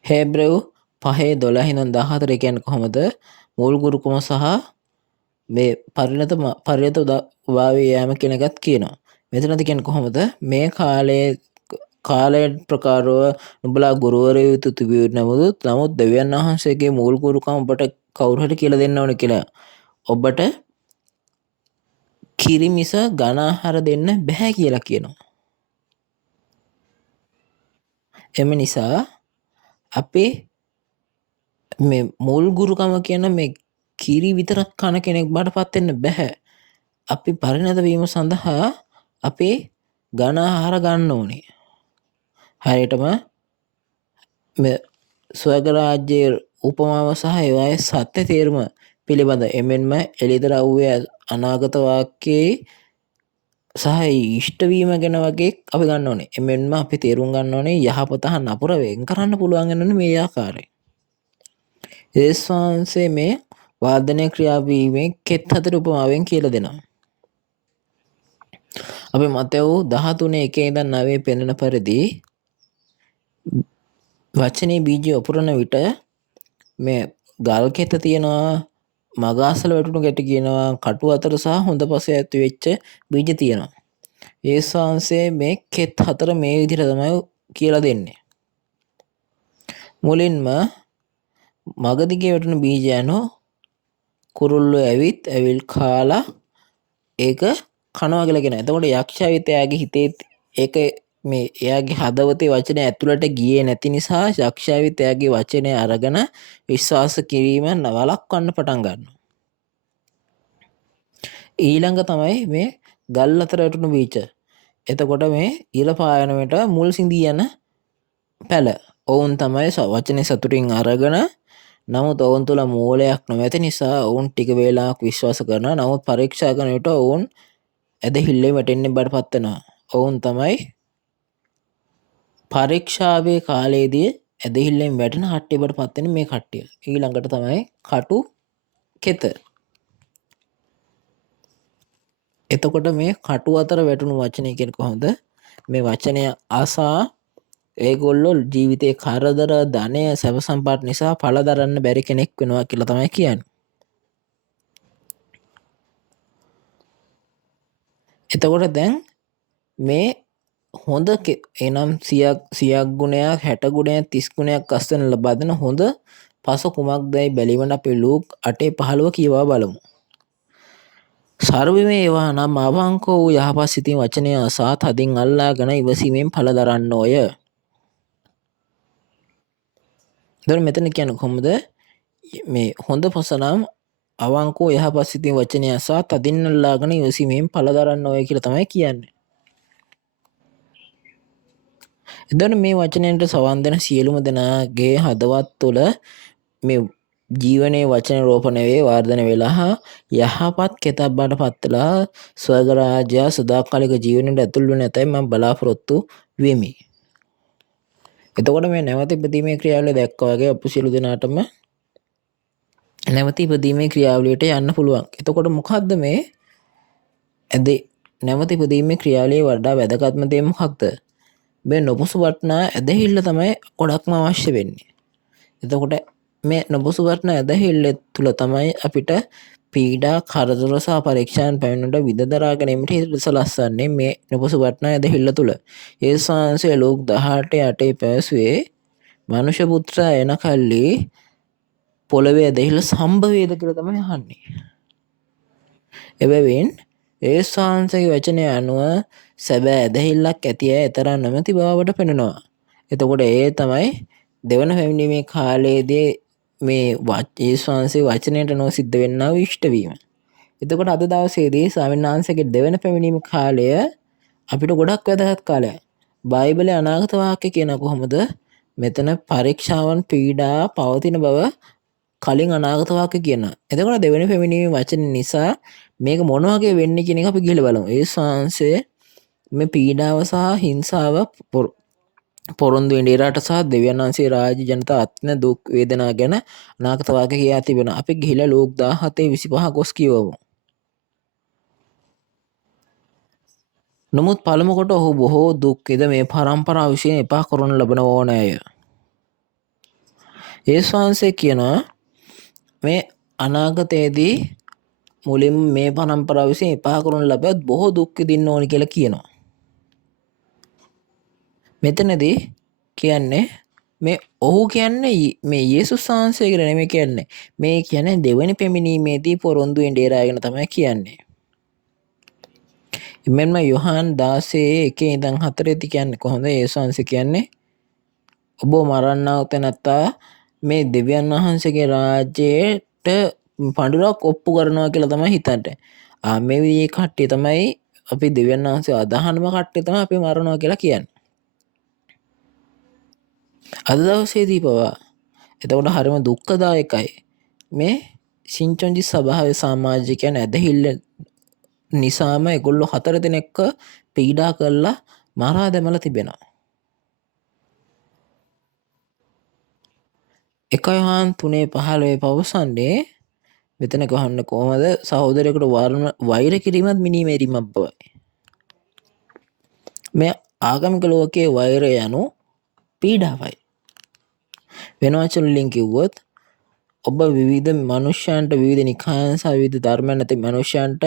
හේබ්‍රෙව් 5:12 ඉඳන් 14 කියන්නේ කොහොමද? මුල් ගුරුකම සහ මේ පරිණත වාවේ යෑම කියන එකත් කියනවා. මෙතනදී කියන්නේ කොහොමද? මේ කාලය ප්‍රකාරව නුඹලා ගුරුවරයෝ තිබිය නමුත් දෙවියන් වහන්සේගේ මූල ගුරුකම ඔබට කවුරු හරි කියලා දෙන්න ඕනේ කියලා. ඔබට කිරි මිස ඝන ආහාර දෙන්න බෑ කියලා කියනවා. එම නිසා අපේ මේ මූල ගුරුකම කියන මේ කිරි විතරක් කන කෙනෙක් බාටපත් වෙන්න බෑ. අපි පරිණත වීම සඳහා අපේ ඝන ආහාර ගන්න ඕනේ. හරියටම ස්වර්ග රාජ්‍යයේ උපමාව සහ ඒවායේ සත්‍ය තේරුම පිළිබඳ එමෙන්ම එළිදරව්වේ අනාගත වාක්‍යයේ සහ ඉෂ්ට වීම ගැන වගේ අපි ගන්න ඕනේ. එමෙන්ම අපි තේරුම් ගන්න ඕනේ යහපත හා නපුර වෙන් කරන්න පුළුවන් වෙනනේ මේ ආකාරයෙන්. යේසුස් වහන්සේ මේ වාදනය ක්‍රියාවීමේ කෙත් 4 උපමාවෙන් කියලා දෙනවා. අපි මතෙව් 13:1 ඉඳන් 9 පෙන්වන පරිදි වචනේ බීජය උපුරන විට මේ ගල් කෙත තියෙනවා, මග අසල වැටුණු ගැට කියනවා, කටු අතර සහ හොඳ පස ඇති වෙච්ච බීජ තියෙනවා. යේසුස් වහන්සේ මේ කෙත් හතර මේ විදිහට තමයි කියලා දෙන්නේ. මුලින්ම මග දිගේ වැටුණු බීජ යනෝ කුරුල්ලෝ ඇවිත් ඇවිල් කාලා ඒක කනවා කියලා කියනවා. එතකොට යක්ෂයාවිත් එයාගේ හිතේ ඒක මේ එයාගේ හදවතේ වචනේ ඇතුළට ගියේ නැති නිසා යක්ෂයාවිත් එයාගේ වචනේ අරගෙන විශ්වාස කිරීම වළක්වන්න පටන් ගන්නවා. ඊළඟ තමයි මේ ගල් අතර වැටුණු බීජ. එතකොට මේ ඉර පායන විට මුල් සිඳී යන පැල. ඔවුන් තමයි වචනේ සතුටින් අරගෙන, නමුත් ඔවුන් තුළ මූලයක් නොමැති නිසා ඔවුන් ටික වේලාවක් විශ්වාස කරනවා. නමුත් පරීක්ෂා කරන විට ඔවුන් ඇදහිල්ලේ වැටෙන්න බඩපත් වෙනවා. ඔවුන් තමයි පරීක්ෂාවේ කාලයේදී ඇදහිල්ලෙන් වැටෙන කට්ටිය බඩපත් වෙන මේ කට්ටිය. ඊළඟට තමයි කටු කෙත. එතකොට මේ කටු අතර වැටුණු වචනේ කියන්නේ කොහොමද? මේ වචනය ආසා ඒගොල්ලෝ ජීවිතේ කරදර, ධනය, සැප සම්පත් නිසා පළ දරන්න බැරි කෙනෙක් වෙනවා කියලා තමයි කියන්නේ. එතකොට දැන් මේ හොඳ එනම් 100ක් ගුණයක්, 60 ගුණයක්, 30 ගුණයක් අස්වැන්න ලබා දෙන හොඳ පස කුමක්දයි බැලීමට අපි ලූක් 8:15 කියවා බලමු. සර්වමේ ඒවා නම් අවංක වූ යහපත් සිතින් වචනය අසා තදින් අල්ලාගෙන ඉවසීමෙන් පළ දරන්නෝය. එතකොට මෙතන කියන්නේ කොහොමද? මේ හොඳ පස නම් අවංක වූ යහපත් සිතින් වචනය අසා තදින් අල්ලාගෙන ඉවසීමෙන් පළ දරන්නෝය කියලා තමයි කියන්නේ. එතකොට මේ වචනයට සවන් දෙන සියලුම දෙනාගේ හදවත් තුළ මේ ජීවනයේ වචන රෝපණය වේ, වර්ධනය වෙලා යහපත් කෙතක් බවට පත්වලා ස්වර්ග රාජ්‍ය සදාකාලික ජීවනයට ඇතුල් වෙන ඇතැයි මම බලාපොරොත්තු වෙමි. එතකොට මේ නැවත ඉපදීමේ ක්‍රියාවලිය දැක්කා වගේ අපු සියලු දෙනාටම නැවත ඉපදීමේ ක්‍රියාවලියට යන්න පුළුවන්. එතකොට මොකද්ද මේ නැවත ඉපදීමේ ක්‍රියාවලියේ වඩා වැදගත්ම දේ මොකක්ද? මේ නොපුසු වටනා ඇදහිල්ල තමයි ගොඩක්ම අවශ්‍ය වෙන්නේ. එතකොට මේ නොපුසු වටනා ඇදහිල්ල තුළ තමයි අපිට පීඩා, කරදර සහ පරීක්ෂාන් පැමිණෙනට විඳ දරා ගැනීමට හේතු සලස්වන්නේ මේ නොපුසු වටනා ඇදහිල්ල තුළ. යේසුස් වහන්සේ ලූක් 18:8 පැවසුවේ මනුෂ්‍ය පුත්‍රයා එන කල්ලි පොළවේ ඇදහිල්ල සම්භව වේද කියලා තමයි අහන්නේ. එබැවින් යේසුස් වහන්සේගේ වචනය අනුව සැබෑ ඇදහිල්ලක් ඇති අය එතරම් නොමැති බවට පෙනෙනවා. එතකොට ඒ තමයි දෙවන පැමිණීමේ කාලයේදී මේ යේසුස් වහන්සේ වචනයට නො සිද්ධ වෙන්නා වූ ඉෂ්ට වීම. එතකොට අද දවසේදී ස්වාමීන් වහන්සේගේ දෙවන පැමිණීම කාලය අපිට ගොඩක් වැදගත් කාලයක්. බයිබලයේ අනාගත වාක්‍ය කියන කොහොමද? මෙතන පරීක්ෂාවන්, පීඩා පවතින බව කලින් අනාගත වාක්‍ය කියනවා. එතකොට දෙවෙනි පැමිණීමේ වචන නිසා මේක මොන වගේ වෙන්නේ කියන එක අපි ගිහලා බලමු. යේසුස් වහන්සේ මේ පීඩාව සහ හිංසාව පොරොන්දු වෙන ඉරාට සහ දෙවියන් වහන්සේ රාජ්‍ය ජනතා අත්න දුක් වේදනා ගැන අනාගත වාක්‍ය කියා තිබෙනවා. අපි ගිහිලා ලූක් 17:25 ගොස් කියවමු. නමුත් පළමු කොට ඔහු බොහෝ දුක් විඳ මේ පරම්පරාව විසින් එපා කරනු ලබන ඕනෑය. යේසුස් වහන්සේ කියනවා මේ අනාගතයේදී මුලින්ම මේ පරම්පරාව විසින් එපා කරනු ලබත් බොහෝ දුක් විඳින්න ඕනි කියලා කියනවා. මෙතනදී කියන්නේ මේ ඔහු කියන්නේ මේ යේසුස් වහන්සේ කියලා නෙමෙයි කියන්නේ. මේ කියන්නේ දෙවෙනි පැමිණීමේදී පොරොන්දු වෙන්න ඉරාගෙන තමයි කියන්නේ. එමෙන්ම යොහාන් 16:1 ඉඳන් 4 කියන්නේ කොහොමද? යේසුස් වහන්සේ කියන්නේ ඔබ මරන්නා තැනැත්තා මේ දෙවියන් වහන්සේගේ රාජ්‍යයට පඬුරක් ඔප්පු කරනවා කියලා තමයි හිතන්නේ. මේ විදිහේ කට්ටිය තමයි අපි දෙවියන් වහන්සේ අදහනම කට්ටිය තමයි අපි මරනවා කියලා කියන්නේ. අද දවසේදී පවා එතකොට හරිම දුක්ඛදායකයි. මේ සිංචොන්ජි සභාවේ සමාජිකයන් ඇදහිල්ල නිසාම ඒගොල්ලෝ 4 දිනක්ක පීඩා කරලා මරා දැමලා තිබෙනවා. 1 යොහාන් 3:15 පවසන්නේ මෙතන කහන්න කොහොමද? සහෝදරයෙකුට වෛර කිරීමත් මිනීමේරීමක් බවයි. මේ ආගමික ලෝකයේ වෛරය යනු පීඩාවයි. වෙන වචන වලින් කිව්වොත් ඔබ විවිධ මනුෂ්‍යයන්ට විවිධ නිකායන් සහ විවිධ ධර්මයන් නැති මනුෂ්‍යයන්ට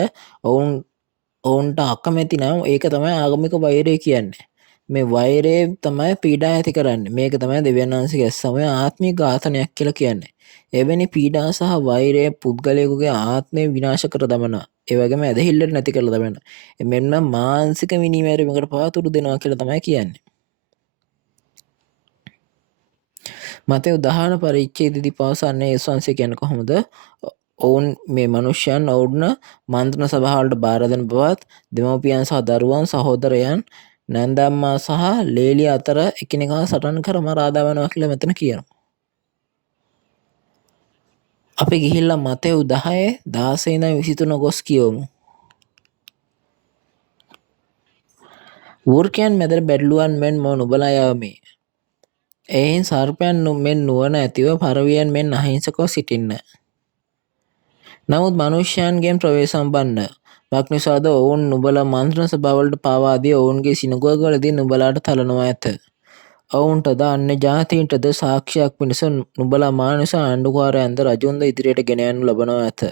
ඔවුන්ට අකමැති නම් ඒක තමයි ආගමික වෛරය කියන්නේ. මේ වෛරය තමයි පීඩා ඇති කරන්නේ. මේක තමයි දෙවියන් වහන්සේගේ සමය ආත්මික ඝාතනයක් කියලා කියන්නේ. එවැනි පීඩා සහ වෛරය පුද්ගලයෙකුගේ ආත්මය විනාශ කර දමනවා. ඒ වගේම ඇදහිල්ලට නැති කරලා දමනවා. මෙන්න මානසික මිනිමැරීමකට පාතුරු දෙනවා කියලා තමයි කියන්නේ. මතෙව් 19 පරිච්ඡේදයේදී පවසන්නේ යේසුස් වහන්සේ කියන්නේ කොහොමද? ඔවුන් මේ මනුෂ්‍යයන් ඔවුන් මන්ත්‍රණ සභාවලට බාර දෙන බවත්, දෙමව්පියන් සහ දරුවන්, සහෝදරයන්, නැන්දම්මා සහ ලේලිය අතර එකිනෙකා සටන් කර මරා දමනවා කියලා මෙතන කියනවා. අපි ගිහිල්ලා මතෙව් 10:16 ඉඳන් 23 ගොස් කියවමු. වෘකයන් මැදට බැටළුවන් මෙන් මම නුඹලා යවමි. එයින් සර්පයන් මෙන් නුවණ ඇතිව පරවියන් මෙන් අහිංසකව සිටින්න. නමුත් මනුෂ්‍යයන්ගෙන් ප්‍රවේශ සම්පන්න මක්නිසාද ඔවුන් නුඹලා මන්ත්‍රණ සභාවලට පාවා දී ඔවුන්ගේ සිනගෝගවලදී නුඹලාට තලනවා ඇත. ඔවුන්ටද අන්‍ය ජාතීන්ටද සාක්ෂියක් පිණිස නුඹලා මා නිසා ආණ්ඩුකාරයන්ද රජුන්ද ඉදිරියට ගෙන යනු ලබනවා ඇත.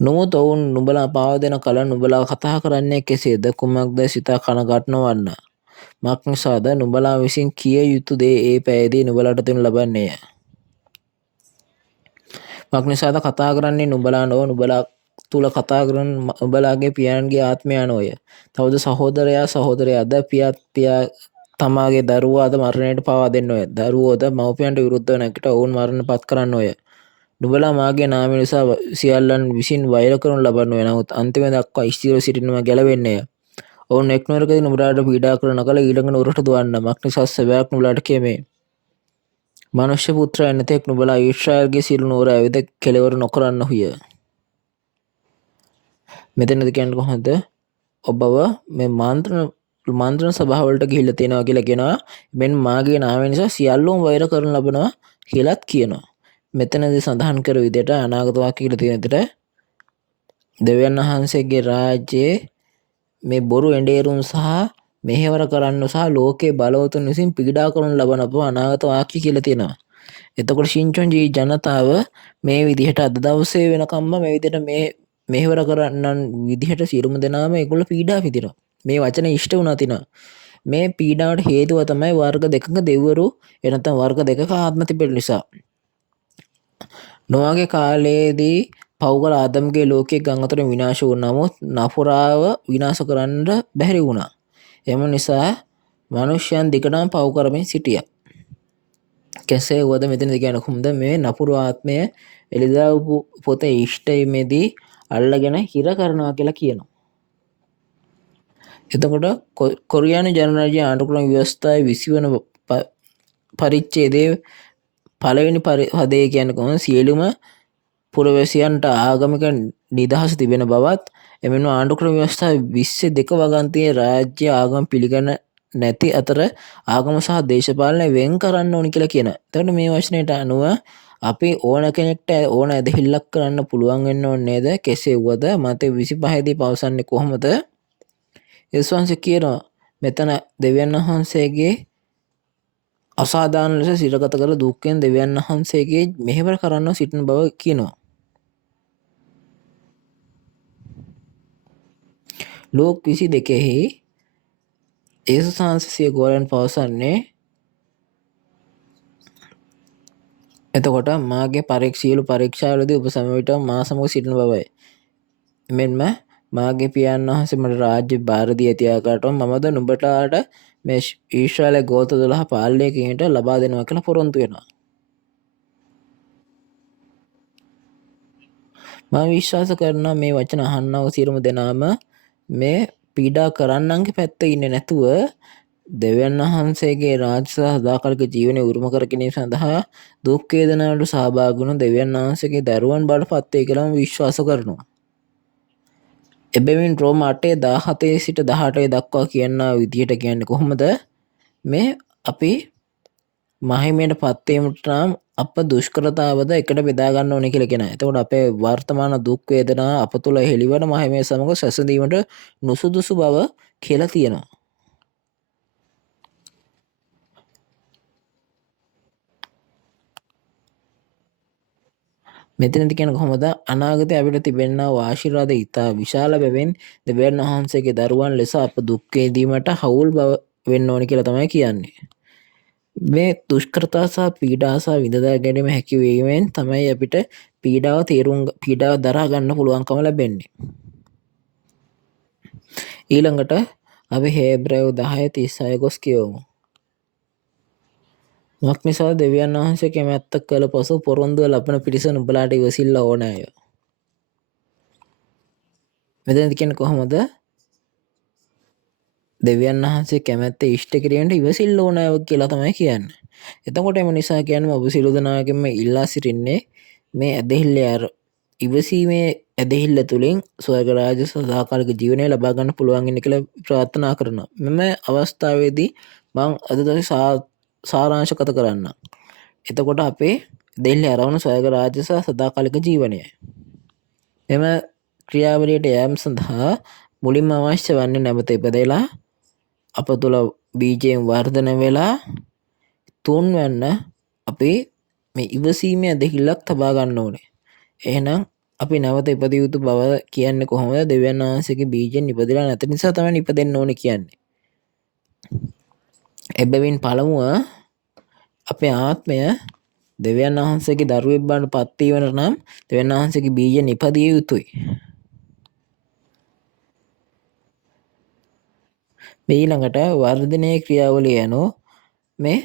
නමුත් ඔවුන් නුඹලා පාවා දෙන කල නුඹලා කතා කරන්නේ කෙසේද? කුමක්ද සිතා කනගාටු නොවන්න. මක්නිසාද නුඹලා විසින් කිය යුතු දේ ඒ පැයදී නුඹලාට දෙනු ලබන්නේය. මක්නිසාද කතා කරන්නේ නුඹලා නොව නුඹලා තුල කතා කරන නුඹලාගේ පියාණන්ගේ ආත්මය නොය. තවද සහෝදරයා සහෝදරයාද පියා තමාගේ දරුවාද මරණයට පවා දෙන්නෝය. දරුවෝද මව්පියන්ට විරුද්ධව නැගිට ඔවුන් මරණ පත් කරන්නෝය. නුඹලා මාගේ නාමය නිසා සියල්ලන් විසින් වෛර කරනු ලබන්නෝය. නමුත් අන්තිම දක්වා ස්ථිරව සිටිනවා ගැලවෙන්නේය. ඔවුන් එක් නුවරකදී නුඹලාට පීඩා කරන කල ඊළඟ නුවරට දුවන්න. මක්නිසා සැබෑවක් නුඹලාට කියමේ. මනුෂ්‍ය පුත්‍රයා එනතෙක් නුඹලා ඊශ්‍රායල්ගේ සියලු නුවර ඇවිද කෙලවර නොකරන්නහුය. මෙතනදී කියන්නේ කොහොමද? ඔබව මේ මන්ත්‍රණ සභාවලට ගිහිල්ලා තියෙනවා කියලා කියනවා. මෙන්න මාගේ නාමය නිසා සියල්ලෝම වෛර කරන ලබනවා කියලාත් කියනවා. මෙතනදී සඳහන් කර විදිහට අනාගත වාක්‍ය කියලා තියෙන විදිහට දෙවියන් වහන්සේගේ රාජ්‍යයේ මේ බොරු එඬේරුම් සහ මෙහෙවර කරන්න සහ ලෝකේ බලවතුන් විසින් පීඩා කරන ලබන බව අනාගත වාක්‍ය කියලා තියෙනවා. එතකොට ශින්චොන්ජී ජනතාව මේ විදිහට අද දවසේ වෙනකම්ම මේ විදිහට මෙහෙවර කරන්නන් විදිහට සියලුම දෙනාම ඒගොල්ලෝ පීඩා විඳිනවා. මේ වචන ඉෂ්ට වුණා තිනවා. මේ පීඩාවට හේතුව තමයි වර්ග දෙකක දෙවිවරු එනතම් වර්ග දෙකක ආත්ම තිබෙන නිසා. නොවාගේ කාලයේදී පෞගල ආදම්ගේ ලෝකයේ ගං අතරින් විනාශ වුණ නමුත් නපුරාව විනාශ කරන්න බැරි වුණා. එම නිසා මනුෂ්‍යයන් දිගටම පව් කරමින් සිටියා. කෙසේ වුවද මෙතනදී කියන කොහොමද මේ නපුරු ආත්මය එලිදා පොතේ ඉෂ්ටයේදී අල්ලගෙන හිර කරනවා කියලා කියනවා. එතකොට කොරියානු ජනරාජ්‍ය ආණ්ඩුක්‍රම ව්‍යවස්ථාවේ 20 වන පරිච්ඡේදයේ පළවෙනි පදේ කියන්නේ කොහොමද? සියලුම පුරවැසියන්ට ආගමික නිදහස තිබෙන බවත් එමෙන්ම ආණ්ඩුක්‍රම ව්‍යවස්ථාවේ 22 වගන්තියේ රාජ්‍ය ආගම පිළිගන්න නැති අතර ආගම සහ දේශපාලනය වෙන් කරන්න ඕනි කියලා කියන. එතකොට මේ වචනයට අනුව අපි ඕන කෙනෙක්ට ඕන ඇදහිල්ලක් කරන්න පුළුවන් වෙන්න ඕනේ නේද? කෙසේ වුවද මතේ 25 දී පවසන්නේ කොහොමද? යේසුස් වහන්සේ කියනවා මෙතන දෙවියන් වහන්සේගේ අසාධාරණ ලෙස සිරගත කර දුක්ඛෙන් දෙවියන් වහන්සේගේ මෙහෙවර කරන්න සිටින බව කියනවා. ලෝක 22 යේසුස් වහන්සේ සිය ගෝලයන් පවසන්නේ එතකොට මාගේ සියලු පරීක්ෂාවලදී ඔබ සැම විටම මා සමග සිටින බවයි. මෙන්ම මාගේ පියාණන් වහන්සේ මට රාජ්‍ය භාර දී ඇති ආකාරයටම මමද නුඹලාට මේ ඊශ්‍රායල ගෝත්‍ර 12 පාලනය කිරීමට ලබා දෙනවා කියලා පොරොන්දු වෙනවා. මම විශ්වාස කරනවා මේ වචන අහන්නව සියලුම දෙනාම මේ පීඩා කරන්නන්ගේ පැත්තේ ඉන්නේ නැතුව දෙවියන් වහන්සේගේ රාජ්‍ය සදාකාලික ජීවනය උරුම කර ගැනීම සඳහා දුක් වේදනාවලට සහභාගී වුණු දෙවියන් වහන්සේගේ දරුවන් බවට පත් වේ කියලා විශ්වාස කරනවා. එබැවින් රෝම 8:17 සිට 18 දක්වා කියන විදිහට කියන්නේ කොහොමද? මේ අපි මහිමයට පත් වීමට නම් අප දුෂ්කරතාවද එකට බෙදා ගන්න ඕනේ කියලා කියනවා. එතකොට අපේ වර්තමාන දුක් වේදනා අප තුළ හෙළිවන මහිමය සමග සැසඳීමට නුසුදුසු බව කියලා තියෙනවා. මෙතනදි කියන කොහොමද අනාගතයේ අපිට තිබෙනා වූ ආශිර්වාද ඉතා විශාල බැවින් දෙවියන් වහන්සේගේ දරුවන් ලෙස අප දුක් විඳීමට හවුල් බව වෙන්න ඕනි කියලා තමයි කියන්නේ. මේ දුෂ්කරතා සහ පීඩා සහ විඳදා ගැනීම හැකි වීමෙන් තමයි අපිට පීඩාව දරා ගන්න පුළුවන්කම ලැබෙන්නේ. ඊළඟට අපි හේබ්‍රයව 10:36 ගොස් කියවමු. මක් නිසා දෙවියන් වහන්සේ කැමැත්ත කළ පසු පොරොන්දුව ලබන පිරිස නුඹලාට ඉවසිල්ල ඕනෑය. මෙතනදි කියන්නේ කොහොමද? දෙවියන් වහන්සේ කැමැත්ත ඉෂ්ට කිරීමට ඉවසිල්ල ඕනෑව කියලා තමයි කියන්නේ. එතකොට එම නිසා කියන්නේ ඔබ සියලු දෙනාගෙන්ම ඉල්ලා සිටින්නේ මේ ඇදහිල්ල ඉවසීමේ ඇදහිල්ල තුළින් ස්වර්ග රාජ්‍ය සදාකාලික ජීවනය ලබා ගන්න පුළුවන් වෙන කියලා ප්‍රාර්ථනා කරනවා. මෙම අවස්ථාවේදී මම අද දවසේ සාරාංශගත කරන්න. එතකොට අපේ දෙල්ල අරවුණු ස්වර්ග රාජ්‍ය සහ සදාකාලික ජීවනයයි. මෙම ක්‍රියාවලියට යෑම සඳහා මුලින්ම අවශ්‍ය වන්නේ නැවත ඉපදෙලා අප තුළ බීජයෙන් වර්ධනය වෙලා තුන්වැන්න අපි මේ ඉවසීමේ ඇදහිල්ලක් තබා ගන්න ඕනේ. එහෙනම් අපි නැවත ඉපදිය යුතු බව කියන්නේ කොහොමද? දෙවියන් වහන්සේගේ බීජයෙන් ඉපදලා නැති නිසා තමයි ඉපදෙන්න ඕනේ කියන්නේ. එබැවින් පළමුව අපේ ආත්මය දෙවියන් වහන්සේගේ දරුවෙක් බවට පත් වීමට නම් දෙවියන් වහන්සේගේ බීජයෙන් ඉපදිය යුතුයි. මේ ඊළඟට වර්ධනයේ ක්‍රියාවලිය යනෝ මේ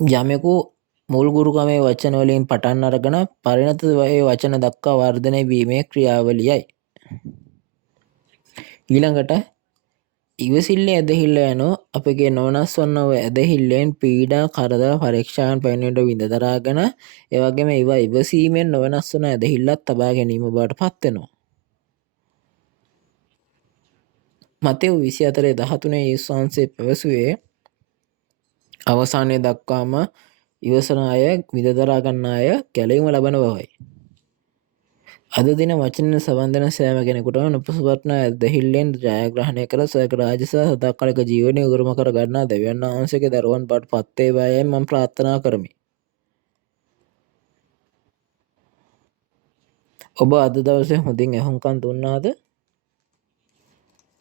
යමෙකු මුල් ගුරුකමේ වචන වලින් පටන් අරගෙන පරිණත වේ වචන දක්වා වර්ධනය වීමේ ක්‍රියාවලියයි. ඊළඟට ඉවසිල්ලේ ඇදහිල්ල යනෝ අපගේ නොවනස් වන්නව ඇදහිල්ලෙන් පීඩා කරදර පරීක්ෂාවන් පැමිණීමට විඳ දරාගෙන ඒ වගේම ඒවා ඉවසීමෙන් නොවෙනස් වන ඇදහිල්ලක් තබා ගැනීම බවට පත් වෙනවා. මතෙව් 24:13 යේසුස් වහන්සේ පැවසුවේ අවසානයේ දක්වාම ඉවසන අය විඳ දරා ගන්න අය ගැලවීම ලබන බවයි. අද දින වචන සම්බන්ධන සෑම කෙනෙකුටම නොපසුබටන ඇදහිල්ලෙන් ජයග්‍රහණය කළ ස්වර්ග රාජ්‍ය සහ සදාකාලික ජීවනය උරුම කර ගන්නා දෙවියන් වහන්සේගේ දරුවන් බවට පත් වේවායි මම ප්‍රාර්ථනා කරමි. ඔබ අද දවසේ හොඳින් ඇහුම්කන් දුන්නාද?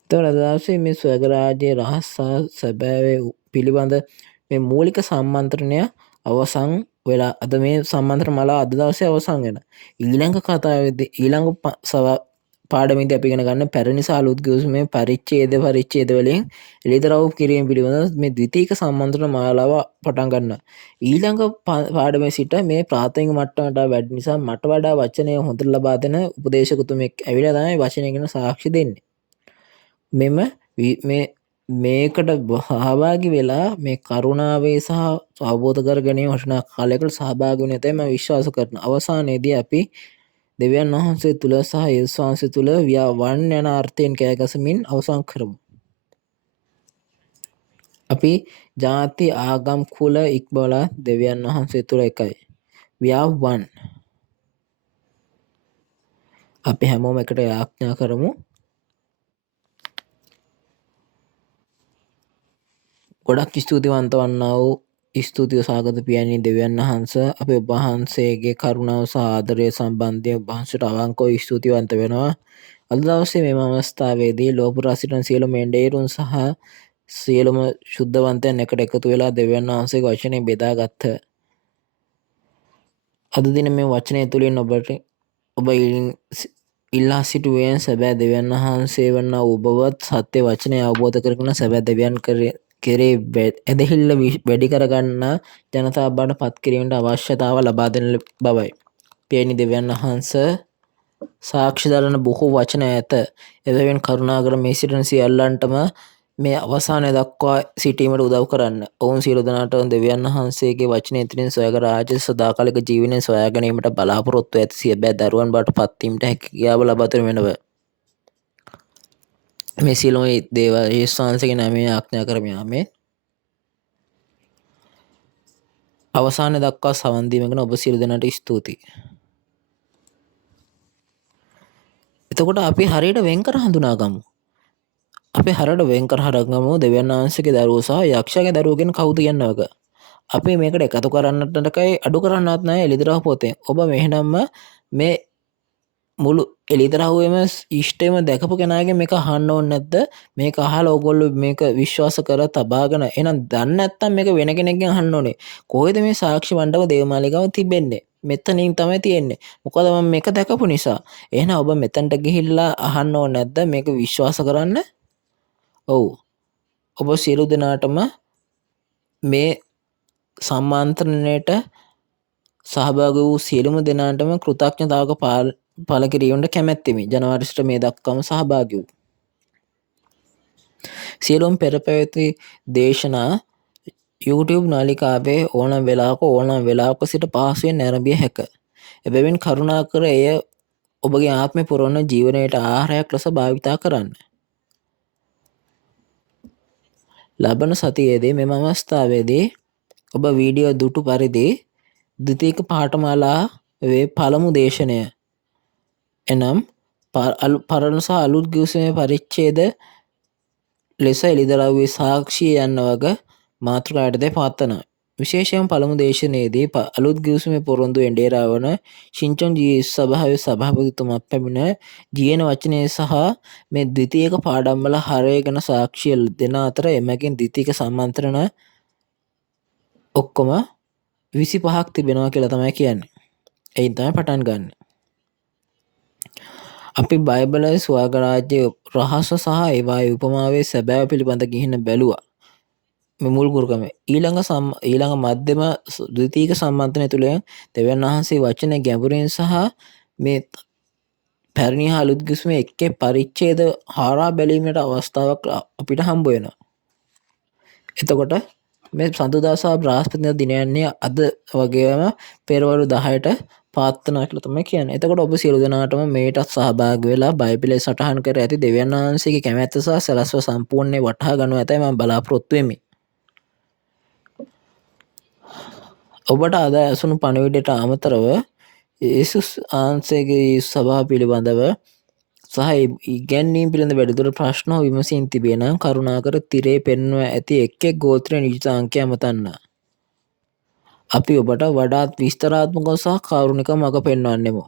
එතකොට අද දවසේ මේ ස්වර්ග රාජ්‍යයේ රහස් සහ සැබෑවේ පිළිබඳ මේ මූලික සම්මන්ත්‍රණය අවසන් වෙලා අද මේ සම්මන්ත්‍රණ මාලාව අද දවසේ අවසන් වෙන. ඊළඟ කතාවේදී ඊළඟ පාඩමේදී අපි ඉගෙන ගන්න පැරණි සහ අලුත් ගිවිසුමේ පරිච්ඡේද වලින් එළිදරව් කිරීම පිළිබඳ මේ ද්විතීයික සම්මන්ත්‍රණ මාලාව පටන් ගන්නවා. ඊළඟ පාඩමේ සිට මේ ප්‍රාථමික මට්ටමට වැඩි නිසා මට වඩා වචනය හොඳට ලබා දෙන උපදේශකතුමෙක් ඇවිල්ලා තමයි වචනය ගැන සාක්ෂි දෙන්නේ. මෙම මේකට සහභාගි වෙලා මේ කරුණාවේ සහ අවබෝධ කර ගැනීම වටිනා කාලයකට සහභාගී වෙන තැයි මම විශ්වාස කරනවා. අවසානයේදී අපි දෙවියන් වහන්සේ තුල සහ යේසුස් වහන්සේ තුල වන් යන අර්ථයෙන් කෑගසමින් අවසන් කරමු. අපි ජාති ආගම් කුල ඉක්බලා දෙවියන් වහන්සේ තුල එකයි. we are one. අපි හැමෝම එකට යාඥා කරමු. ගොඩක් ස්තුතිවන්ත වන්නා වූ ස්තුතිය සාගත පියණි දෙවියන් වහන්ස අපේ ඔබ වහන්සේගේ කරුණාව සහ ආදරය සම්බන්ධයෙන් ඔබ වහන්සේට අවංකව ස්තුතිවන්ත වෙනවා. අද දවසේ මේ අවස්ථාවේදී ලෝපුරා සිටින සියලුම මෙණ්ඩේරුන් සහ සියලුම ශුද්ධවන්තයන් එකට එකතු වෙලා දෙවියන් වහන්සේගේ වචනේ බෙදාගත්ත. අද දින මේ වචනය තුලින් ඔබට ඔබ ඉල්ලා සිටුවෙන් සැබෑ දෙවියන් වහන්සේ වන ඔබවත් සත්‍ය වචනය අවබෝධ කරගෙන සැබෑ දෙවියන් කෙරේ ඇදහිල්ල වැඩි කරගන්න ජනතා බවට පත් කිරීමට අවශ්‍යතාව ලබා දෙන බවයි. පියනි දෙවියන් වහන්ස සාක්ෂි දරන බොහෝ වචන ඇත. එබැවින් කරුණාකර මේ සිටින සියල්ලන්ටම මේ අවසානය දක්වා සිටීමට උදව් කරන්න. ඔවුන් සියලු දෙනාට දෙවියන් වහන්සේගේ වචනය තුළින් ස්වර්ග රාජ්‍ය සදාකාලික ජීවනය සොයා ගැනීමට බලාපොරොත්තු ඇති සැබෑ දරුවන් බවට පත් වීමට හැකියාව ලබා දෙනු වෙනව. මේ සියලුම දේවල් යේසුස් වහන්සේගේ නාමයෙන් ආඥා කරමි. ආමේන්. අවසානය දක්වා සවන් දීම ගැන ඔබ සියලු දෙනාට ස්තුතියි. එතකොට අපි හරියට වෙන් කර හඳුනා ගමු. අපි හරියට වෙන් කර හඳුනා ගමු දෙවියන් වහන්සේගේ දරුවෝ සහ යක්ෂයාගේ දරුවෝ ගැන කවුද කියනවක. අපි මේකට එකතු කරන්නටකයි අඩු කරන්නත් නෑ එළිදරව් පොතේ. ඔබ මෙහෙනම්ම මේ මුළු එළිදරව්වම ඉෂ්ටයම දැකපු කෙනගේ මේක අහන්න ඕනේ නැද්ද? මේක අහලා ඕගොල්ලෝ මේක විශ්වාස කර තබාගෙන එහෙනම් දන්නේ නැත්තම් මේක වෙන කෙනෙක්ගෙන් අහන්න ඕනේ. කොහෙද මේ සාක්ෂි මණ්ඩප දේවමාලිගාව තිබෙන්නේ? මෙතනින් තමයි තියෙන්නේ. මොකද මම මේක දැකපු නිසා. එහෙනම් ඔබ මෙතනට ගිහිල්ලා අහන්න ඕනේ නැද්ද මේක විශ්වාස කරන්න? ඔව්. ඔබ සියලු දෙනාටම මේ සම්මාන්ත්‍රණයට සහභාගී වූ සියලුම දෙනාටම කෘතඥතාවක පළ කිරීමට කැමැත්තෙමි. ජනවාරිට මේ දක්වාම සහභාගී වූ සියලුම පෙර පැවති දේශනා YouTube නාලිකාවේ ඕනම වෙලාවක සිට පහසුවෙන් නැරඹිය හැක. එබැවින් කරුණාකර එය ඔබගේ ආත්මය පුරවන ජීවනයට ආහාරයක් ලෙස භාවිතා කරන්න. ලබන සතියේදී මෙම අවස්ථාවේදී ඔබ වීඩියෝ දුටු පරිදි ද්විතීක පාඨමාලාවේ පළමු දේශනය එනම් පරණ සහ අලුත් ගිවිසුමේ පරිච්ඡේද ලෙස එළිදරව්වේ සාක්ෂිය යන්න වග මාතෘකා යටතේ පවත්වනවා. විශේෂයෙන් පළමු දේශනයේදී අලුත් ගිවිසුමේ පොරොන්දු එඬේරා වන ෂින්චොන් ජී සභාවේ සභාපතිතුමා පැමිණ ජීන වචනය සහ මේ ද්විතීක පාඩම්වල හරය ගැන සාක්ෂිය දෙන අතර එමගින් ද්විතීක සම්මන්ත්‍රණ ඔක්කොම 25ක් තිබෙනවා කියලා තමයි කියන්නේ. එයින් තමයි පටන් ගන්න. අපි බයිබලයේ ස්වර්ග රාජ්‍යයේ රහස සහ ඒවායේ උපමාවේ සැබෑව පිළිබඳ ගිහින් බැලුවා. මේ මුල් ගුරුකම ඊළඟ මධ්‍යම ද්විතීක සම්මන්ත්‍රණය තුළ දෙවියන් වහන්සේ වචනේ ගැඹුරින් සහ මේ පැරණි හා අලුත් ගිවිසුමේ එක් පරිච්ඡේද හාරා බැලීමට අවස්ථාවක් අපිට හම්බ වෙනවා. එතකොට මේ සඳුදා සහ බ්‍රහස්පතින්දා දිනයන්නේ අද වගේම පෙරවරු 10ට පාත්වනවා කියලා තමයි කියන්නේ. එතකොට ඔබ සියලු දෙනාටම මේටත් සහභාගී වෙලා බයිබලයේ සටහන් කර ඇති දෙවියන් වහන්සේගේ කැමැත්ත සහ සැලැස්ම සම්පූර්ණයෙන් වටහා ගන්නව ඇතයි මම බලාපොරොත්තු වෙමි. ඔබට අද ඇසුණු පණිවිඩයට අමතරව යේසුස් වහන්සේගේ සභාව පිළිබඳව සහ ඉගැන්වීම් පිළිබඳ වැඩිදුර ප්‍රශ්න හෝ විමසීම් තිබේ නම් කරුණාකර තිරේ පෙන්වා ඇති එක් ගෝත්‍ර නියුත අංකය අමතන්න. අපි ඔබට වඩාත් විස්තරාත්මකව සහ කාරුණික මඟ පෙන්වන්නෙමු.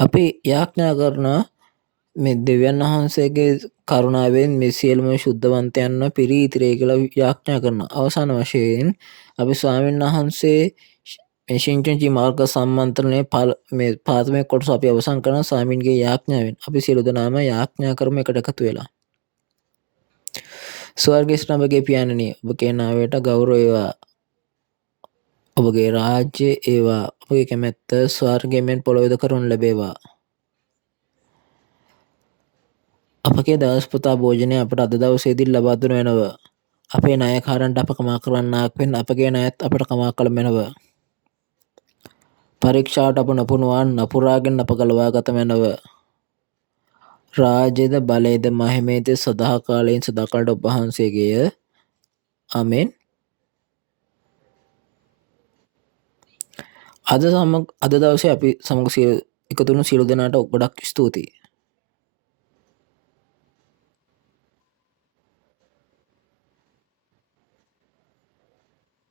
අපි යාඥා කරන මේ දෙවියන් වහන්සේගේ කරුණාවෙන් මේ සියලුම ශුද්ධවන්තයන්ව පිරී ඉතිරේ කියලා යාඥා කරනවා. අවසාන වශයෙන් අපි ස්වාමීන් වහන්සේ මේ ෂින්චන්ජි මාර්ග සම්මන්ත්‍රණයේ මේ ප්‍රාථමික කොටස අපි අවසන් කරන ස්වාමීන්ගේ යාඥාවෙන් අපි සියලු දෙනාම යාඥා කරමු එකට එකතු වෙලා. ස්වර්ගයේ සිට ඔබගේ පියාණනි ඔබගේ නාමයට ගෞරව වේවා. ඔබගේ රාජ්‍ය ඒවා ඔබගේ කැමැත්ත ස්වර්ගයේ මෙන් පොළොවේද කරනු ලැබේවා. අපගේ දවස් පුතා භෝජනය අපට අද දවසේදී ලබා දුන වෙනව. අපේ ණයකාරන්ට අප කමා කරන්නාක් වෙන් අපගේ ණයත් අපට කමා කළ මැනව. පරීක්ෂාවට අප නොපුණුවන් නපුරාගෙන් අප ගලවා ගත මැනව. රාජ්‍යද බලයද මහිමේද සදා කාලයෙන් සදාකාලට ඔබ වහන්සේගේය. ආමෙන්. අද දවසේ අපි සමග එකතු වුණු සියලු දෙනාට ගොඩක් ස්තුතියි.